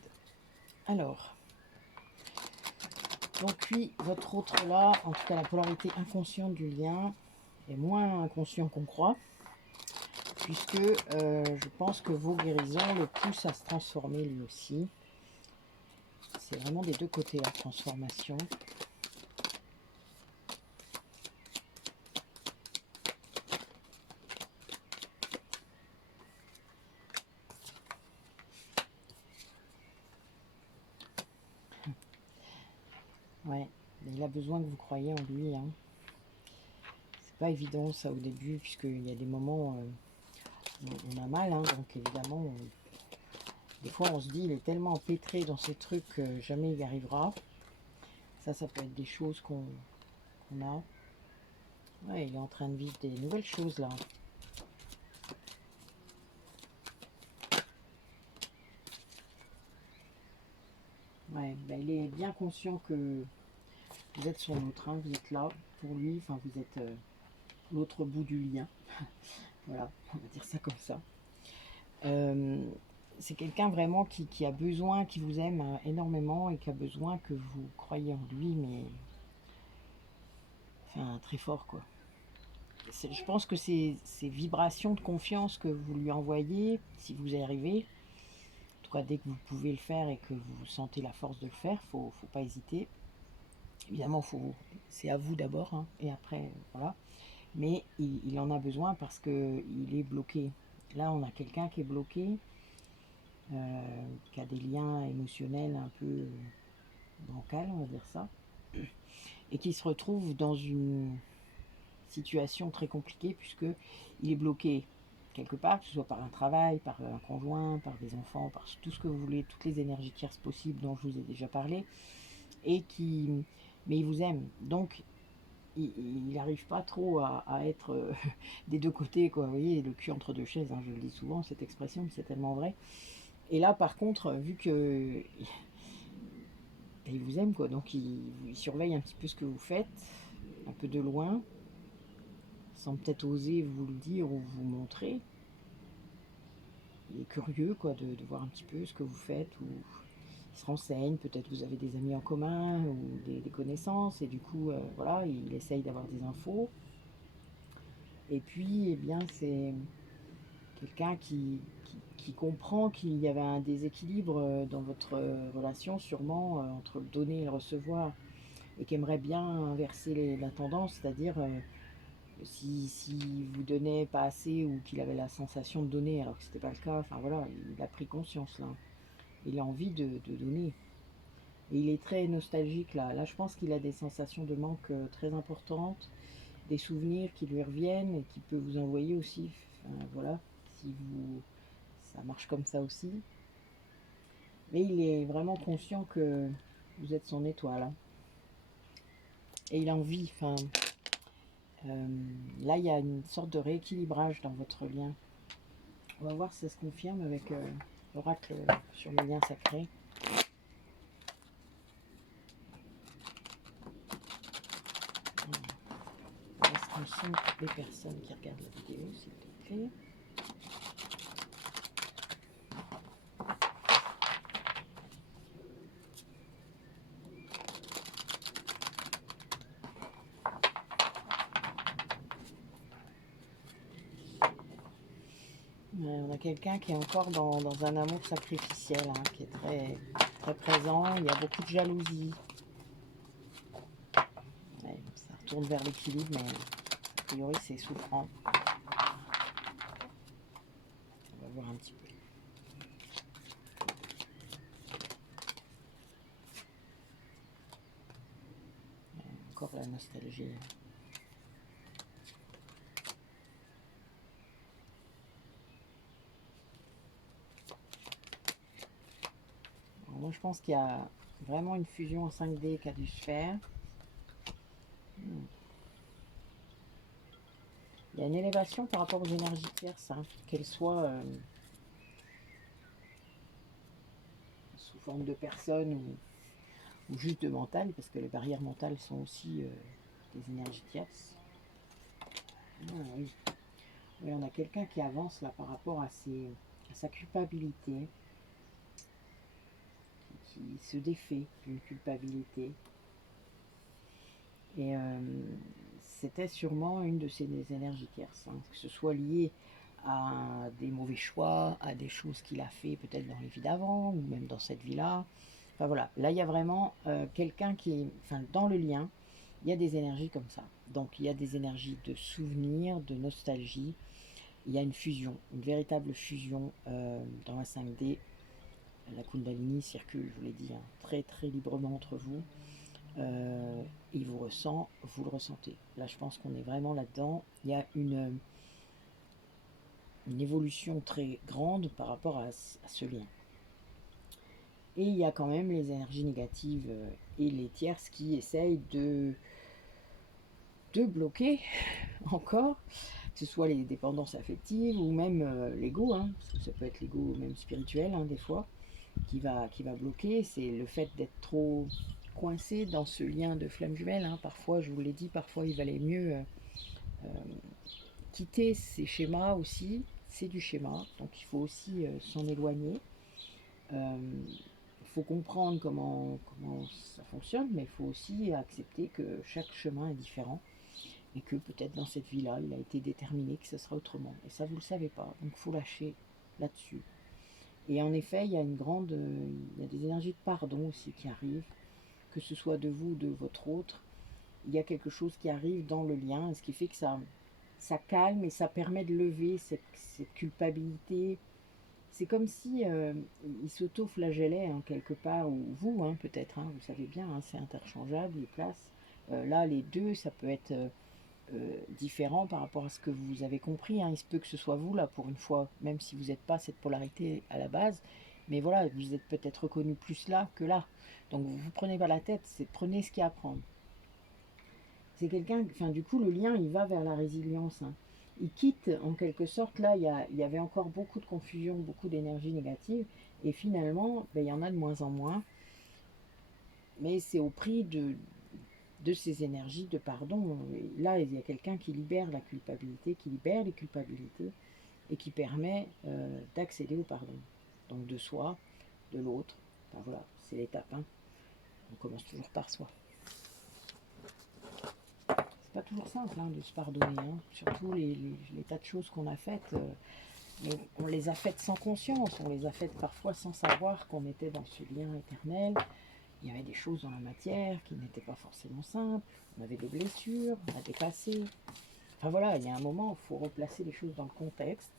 Alors, donc puis votre autre là, en tout cas la polarité inconsciente du lien, est moins inconscient qu'on croit, puisque je pense que vos guérisons le poussent à se transformer lui aussi. C'est vraiment des deux côtés la transformation. Ouais, il a besoin que vous croyiez en lui, hein. C'est pas évident ça au début, puisqu'il y a des moments où on a mal, hein, donc évidemment, des fois on se dit il est tellement empêtré dans ces trucs que jamais il y arrivera. Ça peut être des choses qu'on a. Ouais, il est en train de vivre des nouvelles choses là. Ouais, ben, il est bien conscient que vous êtes son autre, hein, vous êtes là pour lui, enfin vous êtes l'autre bout du lien. Voilà, on va dire ça comme ça. C'est quelqu'un vraiment qui a besoin, qui vous aime énormément et qui a besoin que vous croyiez en lui, mais enfin très fort quoi. Je pense que ces vibrations de confiance que vous lui envoyez, si vous y arrivez, en tout cas dès que vous pouvez le faire et que vous sentez la force de le faire, faut pas hésiter. Évidemment, c'est à vous d'abord, hein, et après, voilà. Mais il en a besoin parce qu'il est bloqué. Là, on a quelqu'un qui est bloqué, qui a des liens émotionnels un peu bancals, on va dire ça, et qui se retrouve dans une situation très compliquée puisque il est bloqué quelque part, que ce soit par un travail, par un conjoint, par des enfants, par tout ce que vous voulez, toutes les énergies tierces possibles dont je vous ai déjà parlé, et mais il vous aime, donc il n'arrive pas trop à être des deux côtés, quoi. Vous voyez, le cul entre deux chaises, hein, je le dis souvent, cette expression, mais c'est tellement vrai. Et là, par contre, vu que il vous aime, quoi, donc il surveille un petit peu ce que vous faites, un peu de loin, sans peut-être oser vous le dire ou vous montrer. Il est curieux, quoi, de voir un petit peu ce que vous faites, ou il se renseigne, peut-être vous avez des amis en commun ou des connaissances, et du coup, voilà, il essaye d'avoir des infos. Et puis, eh bien, c'est quelqu'un qui comprend qu'il y avait un déséquilibre dans votre relation, sûrement, entre le donner et le recevoir, et qui aimerait bien inverser la tendance, c'est-à-dire si vous donnez pas assez ou qu'il avait la sensation de donner alors que c'était pas le cas, enfin voilà, il a pris conscience là. Il a envie de donner. Et il est très nostalgique là. Là, je pense qu'il a des sensations de manque très importantes, des souvenirs qui lui reviennent et qui peut vous envoyer aussi. Enfin, voilà, si vous, ça marche comme ça aussi. Mais il est vraiment conscient que vous êtes son étoile, hein. Et il a envie. Enfin, là, il y a une sorte de rééquilibrage dans votre lien. On va voir si ça se confirme avec l'oracle sur les liens sacrés. Est-ce que sont les personnes qui regardent la vidéo, s'il te plaît? On a quelqu'un qui est encore dans un amour sacrificiel, hein, qui est très, très présent. Il y a beaucoup de jalousie. Ouais, ça retourne vers l'équilibre, mais a priori c'est souffrant. On va voir un petit peu. Encore la nostalgie. Alors moi je pense qu'il y a vraiment une fusion en 5D qui a dû se faire. Il y a une élévation par rapport aux énergies tierces, hein, qu'elles soient sous forme de personnes ou juste de mental, parce que les barrières mentales sont aussi des énergies tierces. Ah, oui. Oui, on a quelqu'un qui avance là par rapport à sa culpabilité, qui se défait d'une culpabilité. Et c'était sûrement une de ces énergies tierces, hein, que ce soit lié à des mauvais choix, à des choses qu'il a fait peut-être dans les vies d'avant, ou même dans cette vie-là. Enfin voilà, là il y a vraiment quelqu'un qui est, enfin dans le lien, il y a des énergies comme ça. Donc il y a des énergies de souvenir, de nostalgie. Il y a une fusion, une véritable fusion dans la 5D. La Kundalini circule, je vous l'ai dit, hein, très très librement entre vous. Il vous ressent, vous le ressentez. Là, je pense qu'on est vraiment là-dedans. Il y a une évolution très grande par rapport à ce lien. Et il y a quand même les énergies négatives et les tierces qui essayent de bloquer encore, que ce soit les dépendances affectives ou même l'ego, hein, parce que ça peut être l'ego même spirituel, hein, des fois, qui va bloquer. C'est le fait d'être trop coincé dans ce lien de flamme jumelle, hein. Parfois, je vous l'ai dit, parfois il valait mieux quitter ces schémas aussi. C'est du schéma, donc il faut aussi s'en éloigner. Il faut comprendre comment ça fonctionne, mais il faut aussi accepter que chaque chemin est différent et que peut-être dans cette vie-là, il a été déterminé que ce sera autrement. Et ça, vous ne le savez pas, donc il faut lâcher là-dessus. Et en effet, il y a il y a des énergies de pardon aussi qui arrivent, que ce soit de vous ou de votre autre. Il y a quelque chose qui arrive dans le lien, ce qui fait que ça calme et ça permet de lever cette culpabilité. C'est comme si il s'auto-flagellait, hein, quelque part, ou vous, hein, peut-être, hein, vous savez bien, hein, c'est interchangeable, les places. Là, les deux, ça peut être différent par rapport à ce que vous avez compris, hein. Il se peut que ce soit vous, là, pour une fois, même si vous n'êtes pas cette polarité à la base. Mais voilà, vous êtes peut-être reconnu plus là que là. Donc vous ne prenez pas la tête, prenez ce qu'il y a à prendre. C'est quelqu'un, enfin du coup le lien il va vers la résilience, hein. Il quitte en quelque sorte, là il y avait encore beaucoup de confusion, beaucoup d'énergie négative, et finalement ben, il y en a de moins en moins, mais c'est au prix de ces énergies de pardon. Et là il y a quelqu'un qui libère la culpabilité, qui libère les culpabilités, et qui permet d'accéder au pardon. Donc de soi, de l'autre, enfin voilà, c'est l'étape, hein. On commence toujours par soi. C'est pas toujours simple, hein, de se pardonner, hein. Surtout les tas de choses qu'on a faites. Mais on les a faites sans conscience, on les a faites parfois sans savoir qu'on était dans ce lien éternel. Il y avait des choses dans la matière qui n'étaient pas forcément simples, on avait des blessures, on a dépassé. Enfin voilà, il y a un moment où il faut replacer les choses dans le contexte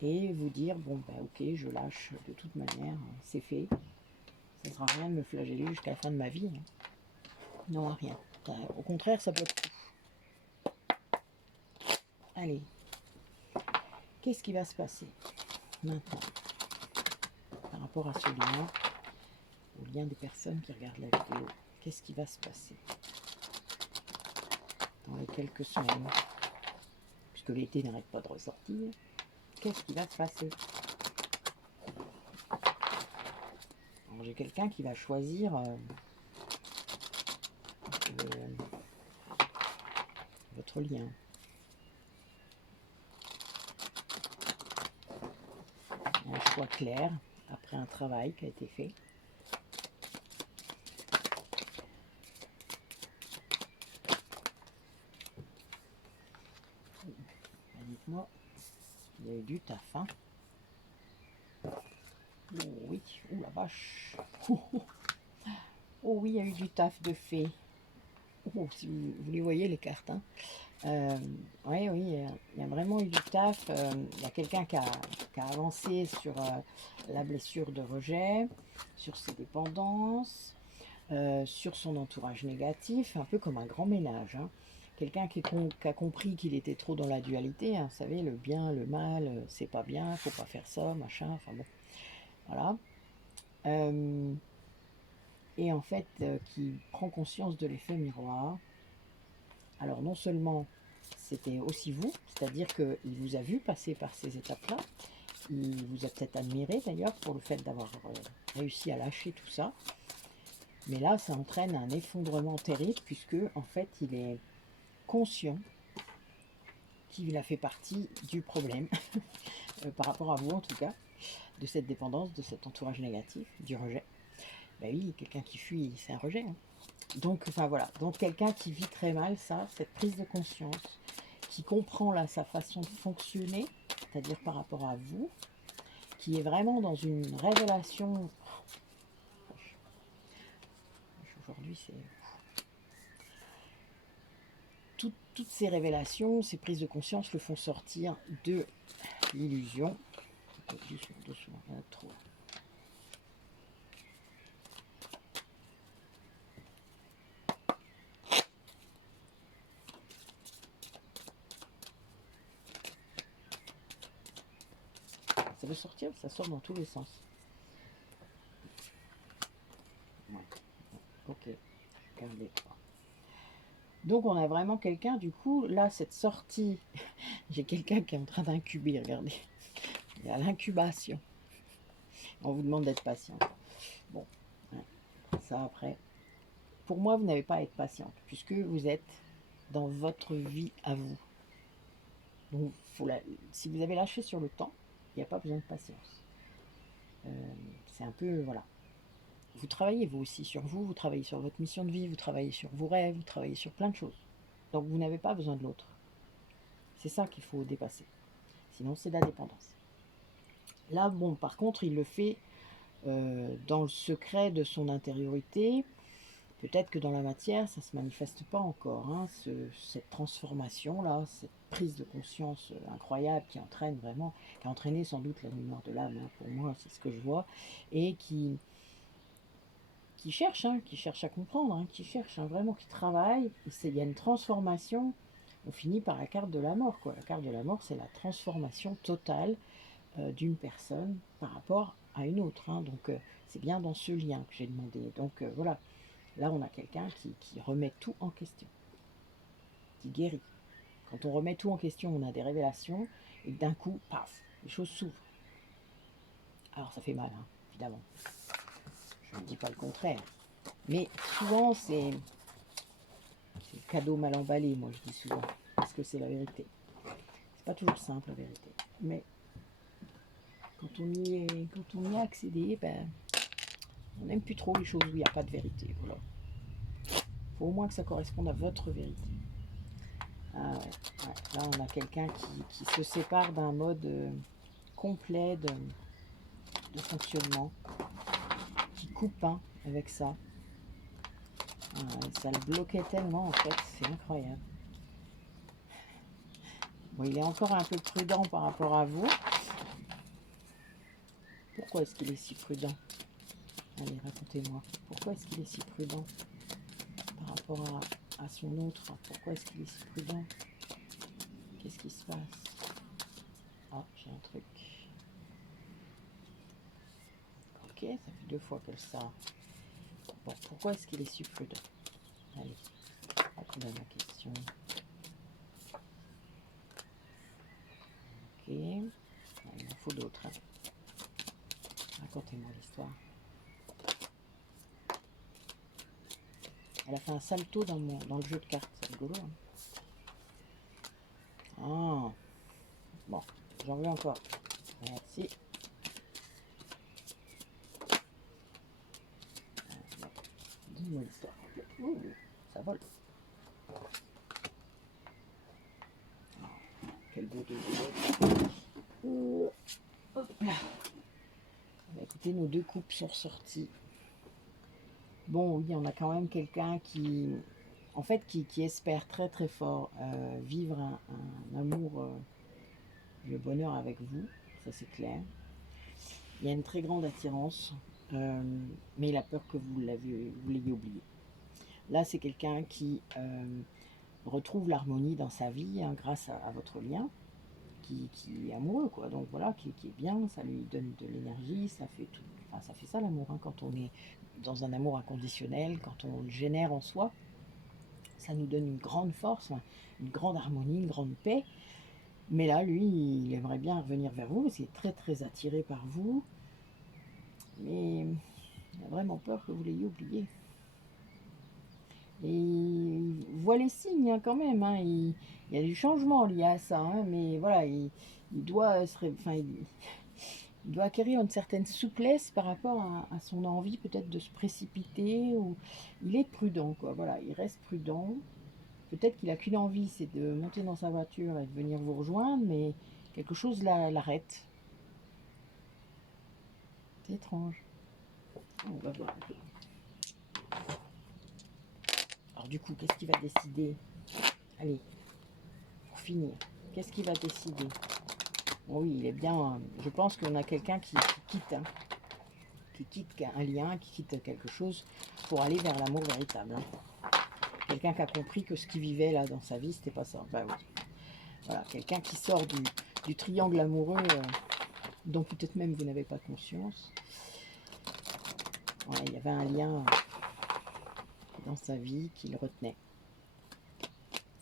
et vous dire, bon ben ok, je lâche de toute manière, c'est fait. Ça ne sera rien de me flageller jusqu'à la fin de ma vie. Non, rien. Au contraire, ça bloque tout. Allez, qu'est-ce qui va se passer maintenant par rapport à ce lien, au lien des personnes qui regardent la vidéo? Qu'est-ce qui va se passer dans les quelques semaines, puisque l'été n'arrête pas de ressortir? Qu'est-ce qui va se passer? J'ai quelqu'un qui va choisir votre lien. Un choix clair après un travail qui a été fait. Dites-moi, il y a eu du taf, hein? Oh oui, oh la vache. Oh oui, il y a eu du taf de fait. Oh, si vous les voyez les cartes, hein. Oui, il y a vraiment eu du taf. Il y a quelqu'un qui a avancé sur la blessure de rejet, sur ses dépendances, sur son entourage négatif, un peu comme un grand ménage, hein. Quelqu'un qui a compris qu'il était trop dans la dualité, hein, vous savez, le bien, le mal, c'est pas bien, faut pas faire ça, machin, enfin bon, voilà. Et en fait, qui prend conscience de l'effet miroir. Alors non seulement c'était aussi vous, c'est-à-dire qu'il vous a vu passer par ces étapes-là, il vous a peut-être admiré d'ailleurs pour le fait d'avoir réussi à lâcher tout ça, mais là ça entraîne un effondrement terrible puisque en fait il est conscient qu'il a fait partie du problème, par rapport à vous en tout cas, de cette dépendance, de cet entourage négatif, du rejet. Ben oui, quelqu'un qui fuit, c'est un rejet, hein. Donc, enfin voilà, donc quelqu'un qui vit très mal ça, cette prise de conscience, qui comprend là sa façon de fonctionner, c'est-à-dire par rapport à vous, qui est vraiment dans une révélation. Aujourd'hui, c'est toutes ces révélations, ces prises de conscience le font sortir de l'illusion. Doucement, doucement, trop. Ça veut sortir, ça sort dans tous les sens. Ouais. Ok, regardez. Donc on a vraiment quelqu'un, du coup, là, cette sortie, j'ai quelqu'un qui est en train d'incuber, regardez. Il y a l'incubation. On vous demande d'être patient. Bon, ouais, ça après. Pour moi, vous n'avez pas à être patiente, puisque vous êtes dans votre vie à vous. Donc, si vous avez lâché sur le temps, il n'y a pas besoin de patience. C'est un peu, voilà. Vous travaillez vous aussi sur vous, vous travaillez sur votre mission de vie, vous travaillez sur vos rêves, vous travaillez sur plein de choses. Donc vous n'avez pas besoin de l'autre. C'est ça qu'il faut dépasser. Sinon c'est la dépendance. Là, bon, par contre, il le fait dans le secret de son intériorité. Peut-être que dans la matière, ça ne se manifeste pas encore, hein, cette transformation-là, cette prise de conscience incroyable qui entraîne vraiment, qui a entraîné sans doute la mémoire de l'âme, hein, pour moi, c'est ce que je vois, et qui cherche, hein, qui cherche à comprendre, hein, qui cherche, hein, vraiment, qui travaille. Il y a une transformation, on finit par la carte de la mort, quoi. La carte de la mort, c'est la transformation totale d'une personne par rapport à une autre, hein. Donc c'est bien dans ce lien que j'ai demandé. Donc voilà. Là, on a quelqu'un qui remet tout en question, qui guérit. Quand on remet tout en question, on a des révélations, et d'un coup, paf, les choses s'ouvrent. Alors, ça fait mal, hein, évidemment. Je ne dis pas le contraire. Mais souvent, c'est le cadeau mal emballé, moi, je dis souvent. Parce que c'est la vérité. C'est pas toujours simple, la vérité. Mais quand on y a accédé, ben, on n'aime plus trop les choses où il n'y a pas de vérité. Voilà. Il faut au moins que ça corresponde à votre vérité. Ah ouais, ouais. Là, on a quelqu'un qui se sépare d'un mode complet de fonctionnement qui coupe hein, avec ça. Ça le bloquait tellement en fait, c'est incroyable. Bon, il est encore un peu prudent par rapport à vous. Pourquoi est-ce qu'il est si prudent? Allez, racontez-moi. Pourquoi est-ce qu'il est si prudent par rapport à son autre? Pourquoi est-ce qu'il est si prudent? Qu'est-ce qui se passe? Ah, j'ai un truc. Ok, ça fait 2 fois qu'elle sort. Bon, pourquoi est-ce qu'il est si prudent? Allez, répondez à ma question. Ok, il en faut d'autres. Hein. Racontez-moi l'histoire. Elle a fait un salto dans le jeu de cartes, c'est rigolo. Hein. Ah, bon, j'en veux encore. Merci. Dis-moi l'histoire. Ça vole. Ah, quel beau deux. Écoutez, nos 2 coupes sont sorties. Bon, oui, on a quand même quelqu'un qui, en fait, qui espère très très fort vivre un amour, le bonheur avec vous, ça c'est clair. Il y a une très grande attirance, mais il a peur que vous l'ayez oublié. Là, c'est quelqu'un qui retrouve l'harmonie dans sa vie hein, grâce à votre lien, qui est amoureux, quoi. Donc voilà, qui est bien, ça lui donne de l'énergie, ça fait tout. Enfin, ça fait ça l'amour, hein, quand on est dans un amour inconditionnel, quand on le génère en soi, ça nous donne une grande force, une grande harmonie, une grande paix. Mais là, lui, il aimerait bien revenir vers vous, parce qu'il est très très attiré par vous, mais il a vraiment peur que vous l'ayez oublié. Et il voit les signes hein, quand même, hein. Il y a du changement lié à ça, hein, mais voilà, il doit il doit acquérir une certaine souplesse par rapport à son envie peut-être de se précipiter, ou il est prudent, quoi. Voilà, il reste prudent. Peut-être qu'il a qu'une envie, c'est de monter dans sa voiture et de venir vous rejoindre, mais quelque chose l'arrête. C'est étrange. On va voir. Alors du coup, qu'est-ce qu'il va décider? Allez, pour finir, qu'est-ce qu'il va décider? Bon, oui, il est bien. Je pense qu'on a quelqu'un qui quitte, hein, qui quitte un lien, qui quitte quelque chose pour aller vers l'amour véritable. Hein. Quelqu'un qui a compris que ce qu'il vivait là dans sa vie, c'était pas ça. Bah oui. Voilà, quelqu'un qui sort du triangle amoureux dont peut-être même vous n'avez pas conscience. Ouais, il y avait un lien dans sa vie qui le retenait.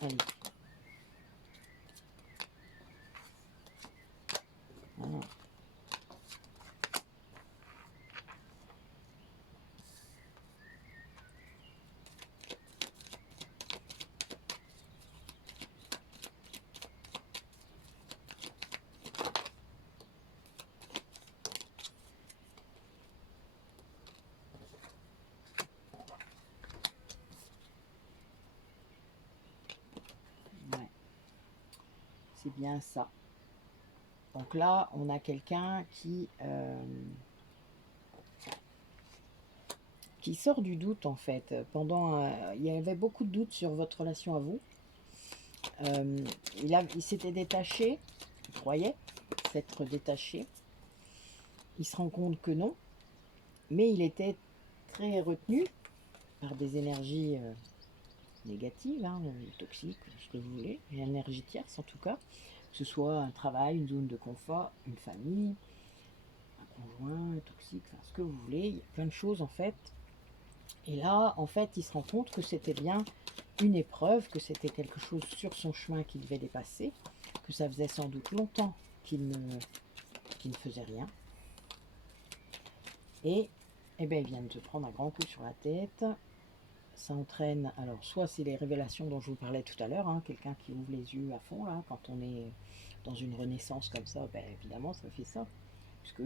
Allez. Voilà. Ouais. C'est bien ça. Donc là, on a quelqu'un qui sort du doute en fait. Il y avait beaucoup de doutes sur votre relation à vous. Il s'était détaché, il croyait s'être détaché. Il se rend compte que non, mais il était très retenu par des énergies négatives, hein, toxiques, ce que vous voulez, une énergie tierce en tout cas, que ce soit un travail, une zone de confort, une famille, un conjoint toxique, enfin ce que vous voulez, il y a plein de choses en fait. Et là, en fait, il se rend compte que c'était bien une épreuve, que c'était quelque chose sur son chemin qu'il devait dépasser, que ça faisait sans doute longtemps qu'il ne faisait rien. Et eh ben, il vient de se prendre un grand coup sur la tête. Ça entraîne, alors soit c'est les révélations dont je vous parlais tout à l'heure, hein, quelqu'un qui ouvre les yeux à fond, là, quand on est dans une renaissance comme ça, ben, évidemment ça fait ça, puisque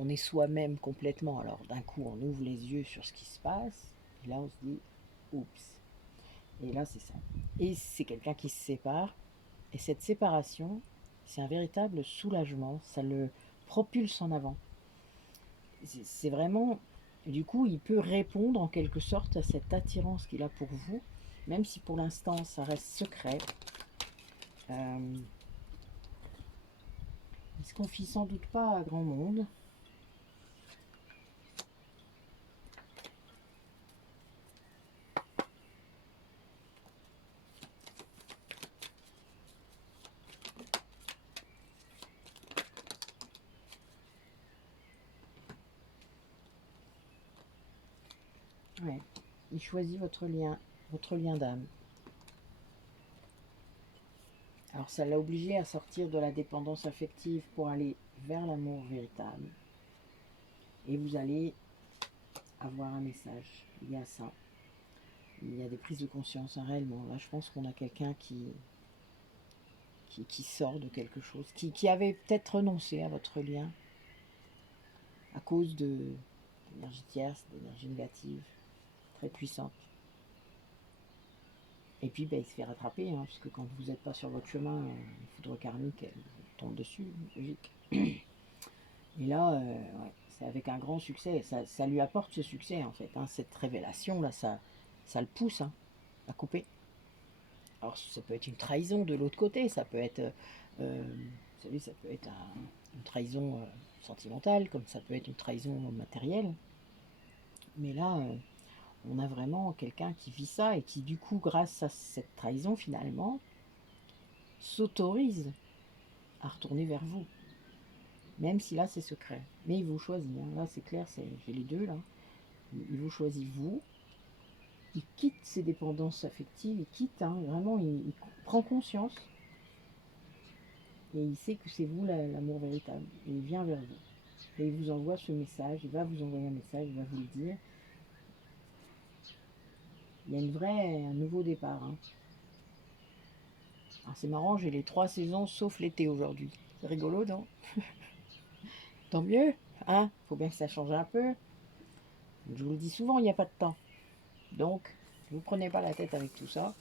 on est soi-même complètement, alors d'un coup on ouvre les yeux sur ce qui se passe, et là on se dit, oups, et là c'est ça. Et c'est quelqu'un qui se sépare, et cette séparation, C'est un véritable soulagement, ça le propulse en avant. C'est vraiment, du coup, il peut répondre en quelque sorte à cette attirance qu'il a pour vous, même si pour l'instant ça reste secret. Il se confie sans doute pas à grand monde. Ouais. Il choisit votre lien d'âme. Alors ça l'a obligé à sortir de la dépendance affective pour aller vers l'amour véritable. Et vous allez avoir un message. Il y a ça. Il y a des prises de conscience, hein, réellement. Là, je pense qu'on a quelqu'un qui sort de quelque chose, qui avait peut-être renoncé à votre lien à cause d'énergie tierce, d'énergie négative, très puissante. Et puis, ben, il se fait rattraper, hein, parce que quand vous n'êtes pas sur votre chemin, une foudre karmique, elle tombe dessus, logique. Et là, ouais, c'est avec un grand succès. Ça lui apporte ce succès, en fait. Hein, cette révélation-là, ça le pousse, hein, à couper. Alors, ça peut être une trahison de l'autre côté. Ça peut être, vous savez, ça peut être une trahison sentimentale, comme ça peut être une trahison matérielle. Mais là, on a vraiment quelqu'un qui vit ça et qui, du coup, grâce à cette trahison, finalement, s'autorise à retourner vers vous. Même si là, c'est secret. Mais il vous choisit. Hein. Là, c'est clair, j'ai les deux, là. Il vous choisit, vous. Il quitte ses dépendances affectives. Il quitte, hein, vraiment, il prend conscience. Et il sait que c'est vous l'amour véritable. Et il vient vers vous. Et il vous envoie ce message. Il va vous envoyer un message. Il va vous le dire. Il y a un nouveau départ. Hein. Alors, c'est marrant, j'ai les 3 saisons sauf l'été aujourd'hui. C'est rigolo, non? Tant mieux, hein? Faut bien que ça change un peu. Je vous le dis souvent, il n'y a pas de temps. Donc, ne vous prenez pas la tête avec tout ça.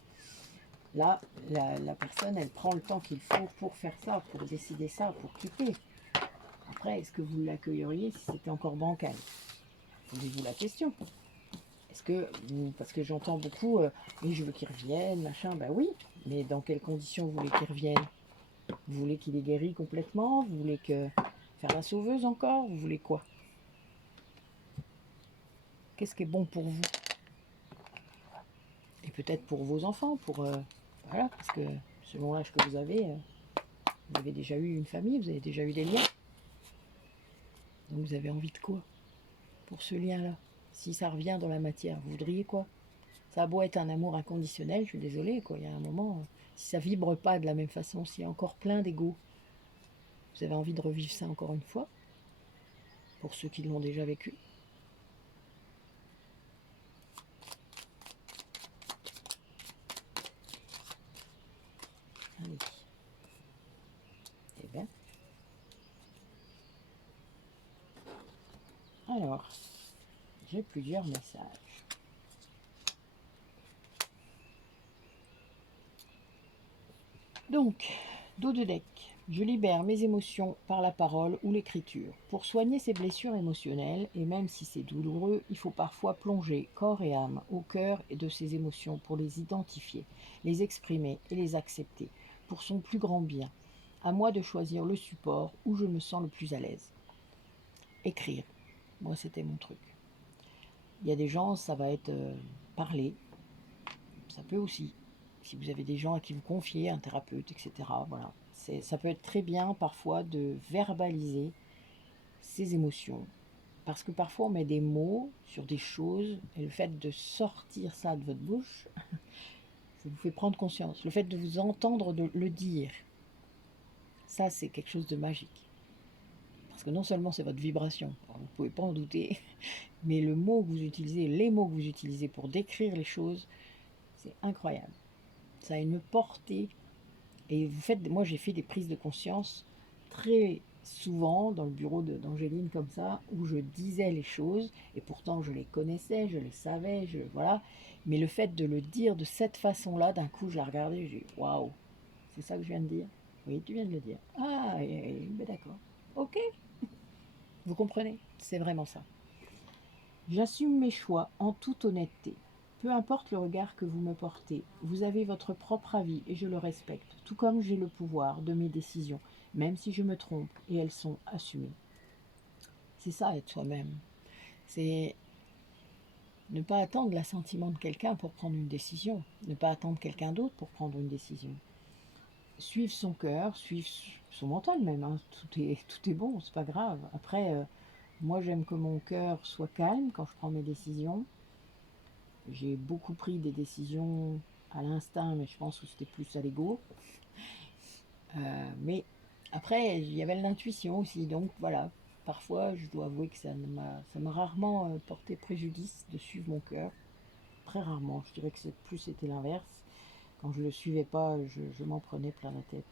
Là, la personne, elle prend le temps qu'il faut pour faire ça, pour décider ça, pour quitter. Après, est-ce que vous l'accueilleriez si c'était encore bancal? Posez-vous la question. Est-ce que vous, parce que j'entends beaucoup, oui, je veux qu'il revienne, machin, bah oui, mais dans quelles conditions vous voulez qu'il revienne? Vous voulez qu'il ait guéri complètement? Vous voulez faire la sauveuse encore? Vous voulez quoi? Qu'est-ce qui est bon pour vous? Et peut-être pour vos enfants, voilà, parce que selon l'âge que vous avez déjà eu une famille, vous avez déjà eu des liens. Donc vous avez envie de quoi pour ce lien-là? Si ça revient dans la matière, vous voudriez quoi? Ça a beau être un amour inconditionnel, je suis désolée, quoi. Il y a un moment, si ça vibre pas de la même façon, s'il y a encore plein d'ego, vous avez envie de revivre ça encore une fois, pour ceux qui l'ont déjà vécu. Allez. Eh bien. Alors, j'ai plusieurs messages. Donc, dos de deck. Je libère mes émotions par la parole ou l'écriture. Pour soigner ces blessures émotionnelles, et même si c'est douloureux, il faut parfois plonger corps et âme au cœur de ces émotions pour les identifier, les exprimer et les accepter, pour son plus grand bien. À moi de choisir le support où je me sens le plus à l'aise. Écrire. Moi, c'était mon truc. Il y a des gens, ça va être parler. Ça peut aussi. Si vous avez des gens à qui vous confiez, un thérapeute, etc. Voilà. Ça peut être très bien parfois de verbaliser ses émotions. Parce que parfois on met des mots sur des choses et le fait de sortir ça de votre bouche, ça vous fait prendre conscience. Le fait de vous entendre le dire, ça c'est quelque chose de magique. Parce que non seulement c'est votre vibration, vous ne pouvez pas en douter, mais le mot que vous utilisez, les mots que vous utilisez pour décrire les choses, c'est incroyable. Ça a une portée. Et moi j'ai fait des prises de conscience très souvent dans le bureau d'Angéline comme ça, où je disais les choses, et pourtant je les connaissais, je les savais, voilà. Mais le fait de le dire de cette façon-là, d'un coup je la regardais, j'ai dit waouh, c'est ça que je viens de dire. Oui, tu viens de le dire. Ah, ben d'accord. Ok, vous comprenez, c'est vraiment ça. J'assume mes choix en toute honnêteté. Peu importe le regard que vous me portez, vous avez votre propre avis et je le respecte, tout comme j'ai le pouvoir de mes décisions, même si je me trompe et elles sont assumées. C'est ça être soi-même. C'est ne pas attendre l'assentiment de quelqu'un pour prendre une décision, ne pas attendre quelqu'un d'autre pour prendre une décision. Suivre son cœur, suivre son mental même, hein. Tout est bon, c'est pas grave. Après, moi j'aime que mon cœur soit calme quand je prends mes décisions. J'ai beaucoup pris des décisions à l'instinct, mais je pense que c'était plus à l'ego. Mais après, il y avait l'intuition aussi, donc voilà. Parfois, je dois avouer que ça m'a rarement porté préjudice de suivre mon cœur. Très rarement. Je dirais que c'était l'inverse. Quand je ne le suivais pas, je m'en prenais plein la tête.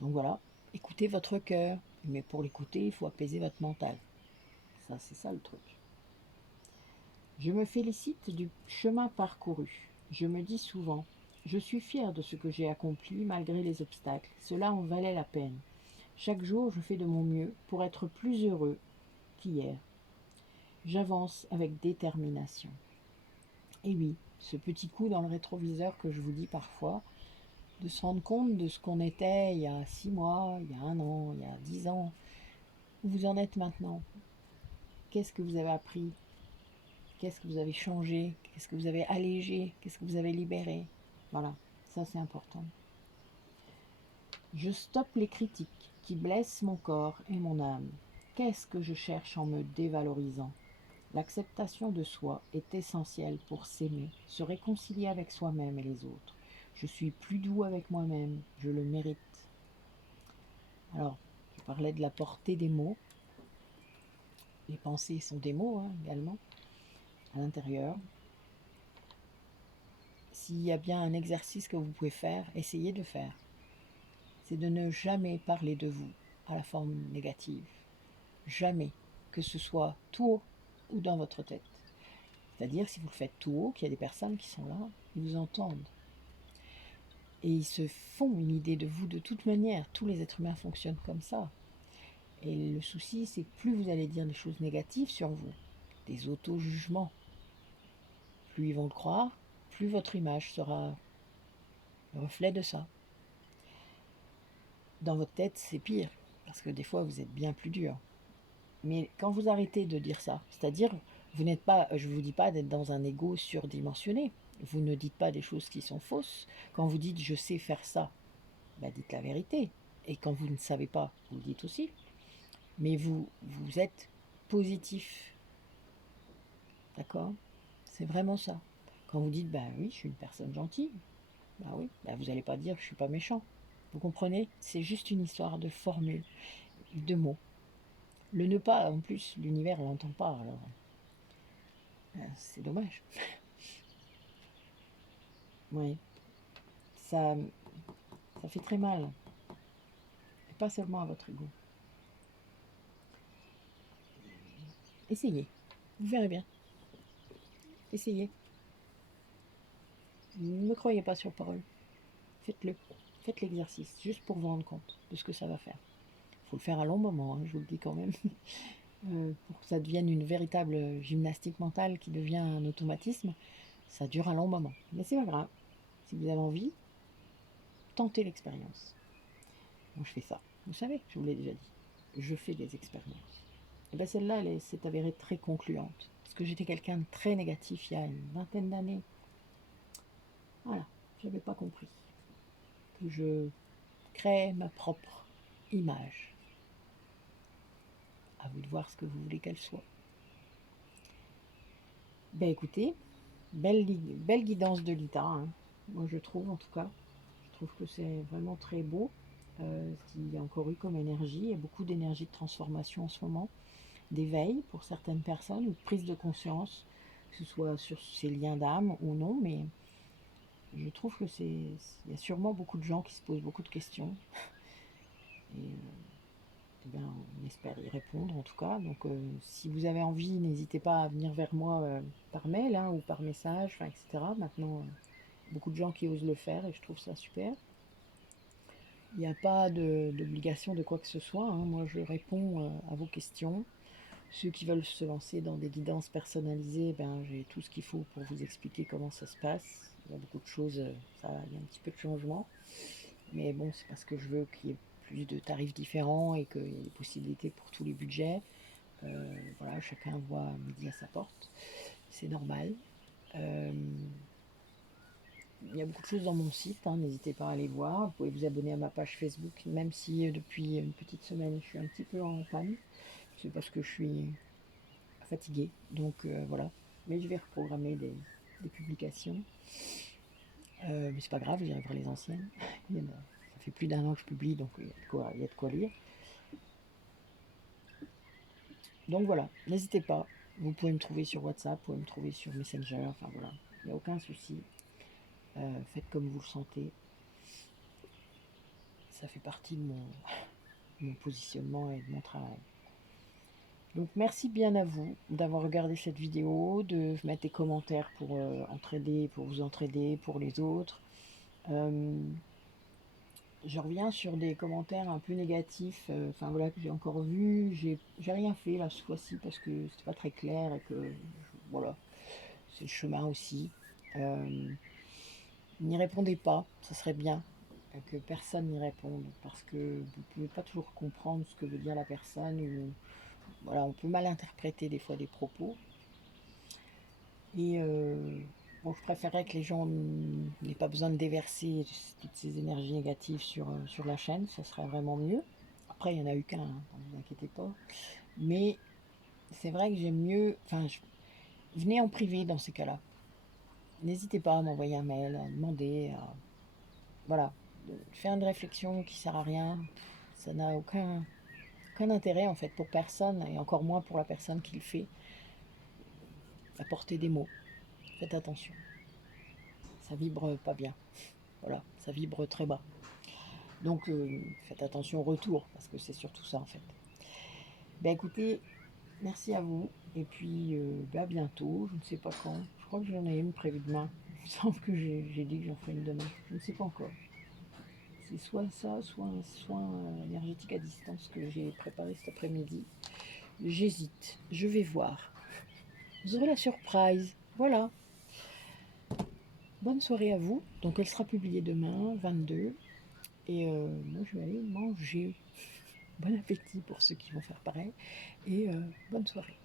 Donc voilà, écoutez votre cœur. Mais pour l'écouter, il faut apaiser votre mental. Ça, c'est ça le truc. Je me félicite du chemin parcouru. Je me dis souvent, je suis fière de ce que j'ai accompli malgré les obstacles. Cela en valait la peine. Chaque jour, je fais de mon mieux pour être plus heureux qu'hier. J'avance avec détermination. Et oui, ce petit coup dans le rétroviseur que je vous dis parfois, de se rendre compte de ce qu'on était il y a 6 mois, il y a un an, il y a 10 ans, où vous en êtes maintenant. Qu'est-ce que vous avez appris? Qu'est-ce que vous avez changé? Qu'est-ce que vous avez allégé? Qu'est-ce que vous avez libéré? Voilà, ça c'est important. Je stoppe les critiques qui blessent mon corps et mon âme. Qu'est-ce que je cherche en me dévalorisant? L'acceptation de soi est essentielle pour s'aimer, se réconcilier avec soi-même et les autres. Je suis plus doux avec moi-même, je le mérite. Alors, je parlais de la portée des mots. Les pensées sont des mots hein, également, à l'intérieur. S'il y a bien un exercice que vous pouvez faire, essayez de faire. C'est de ne jamais parler de vous à la forme négative. Jamais. Que ce soit tout haut ou dans votre tête. C'est-à-dire, si vous le faites tout haut, qu'il y a des personnes qui sont là, ils vous entendent. Et ils se font une idée de vous de toute manière. Tous les êtres humains fonctionnent comme ça. Et le souci, c'est que plus vous allez dire des choses négatives sur vous, des auto-jugements, plus ils vont le croire, plus votre image sera le reflet de ça. Dans votre tête, c'est pire, parce que des fois, vous êtes bien plus dur. Mais quand vous arrêtez de dire ça, c'est-à-dire, vous n'êtes pas, je ne vous dis pas d'être dans un ego surdimensionné, vous ne dites pas des choses qui sont fausses. Quand vous dites je sais faire ça, bah dites la vérité. Et quand vous ne savez pas, vous le dites aussi. Mais vous êtes positif, d'accord? C'est vraiment ça. Quand vous dites, bah oui, je suis une personne gentille, bah oui, bah vous n'allez pas dire je suis pas méchant. Vous comprenez? C'est juste une histoire de formule, de mots. Le ne pas, en plus, l'univers l'entend pas, alors c'est dommage. Oui, ça, ça fait très mal, et pas seulement à votre ego. Essayez, vous verrez bien. Essayez. Ne me croyez pas sur parole. Faites-le. Faites l'exercice, juste pour vous rendre compte de ce que ça va faire. Il faut le faire à long moment, hein, je vous le dis quand même, pour que ça devienne une véritable gymnastique mentale qui devient un automatisme. Ça dure un long moment. Mais c'est pas grave. Si vous avez envie, tentez l'expérience. Moi, je fais ça. Vous savez, je vous l'ai déjà dit. Je fais des expériences. Et bien celle-là, elle s'est avérée très concluante. Parce que j'étais quelqu'un de très négatif il y a une vingtaine d'années. Voilà, je n'avais pas compris que je crée ma propre image. À vous de voir ce que vous voulez qu'elle soit. Ben écoutez, belle guidance de l'ITA, hein. Moi je trouve en tout cas. Je trouve que c'est vraiment très beau ce qu'il y a encore eu comme énergie. Il y a beaucoup d'énergie de transformation en ce moment, d'éveil pour certaines personnes, ou de prise de conscience, que ce soit sur ces liens d'âme ou non, mais je trouve que il y a sûrement beaucoup de gens qui se posent beaucoup de questions. Et eh bien, on espère y répondre en tout cas. Donc si vous avez envie, n'hésitez pas à venir vers moi par mail hein, ou par message, enfin, etc. Maintenant, beaucoup de gens qui osent le faire et je trouve ça super. Il n'y a pas d'obligation de quoi que ce soit, hein. Moi, je réponds à vos questions. Ceux qui veulent se lancer dans des guidances personnalisées, ben, j'ai tout ce qu'il faut pour vous expliquer comment ça se passe. Il y a beaucoup de choses, il y a un petit peu de changement. Mais bon, c'est parce que je veux qu'il y ait plus de tarifs différents et qu'il y ait des possibilités pour tous les budgets. Voilà, chacun voit midi à sa porte. C'est normal. Euh, il y a beaucoup de choses dans mon site, hein, n'hésitez pas à aller voir. Vous pouvez vous abonner à ma page Facebook, même si depuis une petite semaine je suis un petit peu en panne. C'est parce que je suis fatiguée, donc voilà. Mais je vais reprogrammer des publications. Mais c'est pas grave, j'irai voir les anciennes. Ça fait plus d'1 an que je publie, donc il y a de quoi lire. Donc voilà, n'hésitez pas. Vous pouvez me trouver sur WhatsApp, vous pouvez me trouver sur Messenger, enfin voilà, il n'y a aucun souci. Faites comme vous le sentez. Ça fait partie de mon positionnement et de mon travail. Donc merci bien à vous d'avoir regardé cette vidéo, de mettre des commentaires pour entraider, pour vous entraider, pour les autres. Je reviens sur des commentaires un peu négatifs, enfin voilà, que j'ai encore vu. J'ai rien fait là ce fois-ci parce que c'était pas très clair et que voilà, c'est le chemin aussi. Euh, N'y répondez pas, ça serait bien que personne n'y réponde parce que vous pouvez pas toujours comprendre ce que veut dire la personne ou voilà, on peut mal interpréter des fois des propos. Et bon, je préférerais que les gens n'aient pas besoin de déverser toutes ces énergies négatives sur la chaîne, ça serait vraiment mieux. Après, il n'y en a eu qu'un, hein, ne vous inquiétez pas. Mais c'est vrai que j'aime mieux. Enfin, venez en privé dans ces cas-là. N'hésitez pas à m'envoyer un mail, à demander, voilà, de faire une réflexion qui sert à rien. Ça n'a aucun intérêt en fait pour personne et encore moins pour la personne qui le fait. Apportez des mots. Faites attention. Ça vibre pas bien. Voilà, ça vibre très bas. Donc faites attention au retour, parce que c'est surtout ça en fait. Ben écoutez, merci à vous, et puis ben, à bientôt, je ne sais pas quand. Je crois que j'en ai une prévue demain. Il me semble que j'ai dit que j'en ferai une demain. Je ne sais pas encore. C'est soit ça, soit un soin énergétique à distance que j'ai préparé cet après-midi. J'hésite, je vais voir. Vous aurez la surprise. Voilà. Bonne soirée à vous. Donc elle sera publiée demain, 22. Et moi je vais aller manger. Bon appétit pour ceux qui vont faire pareil et bonne soirée.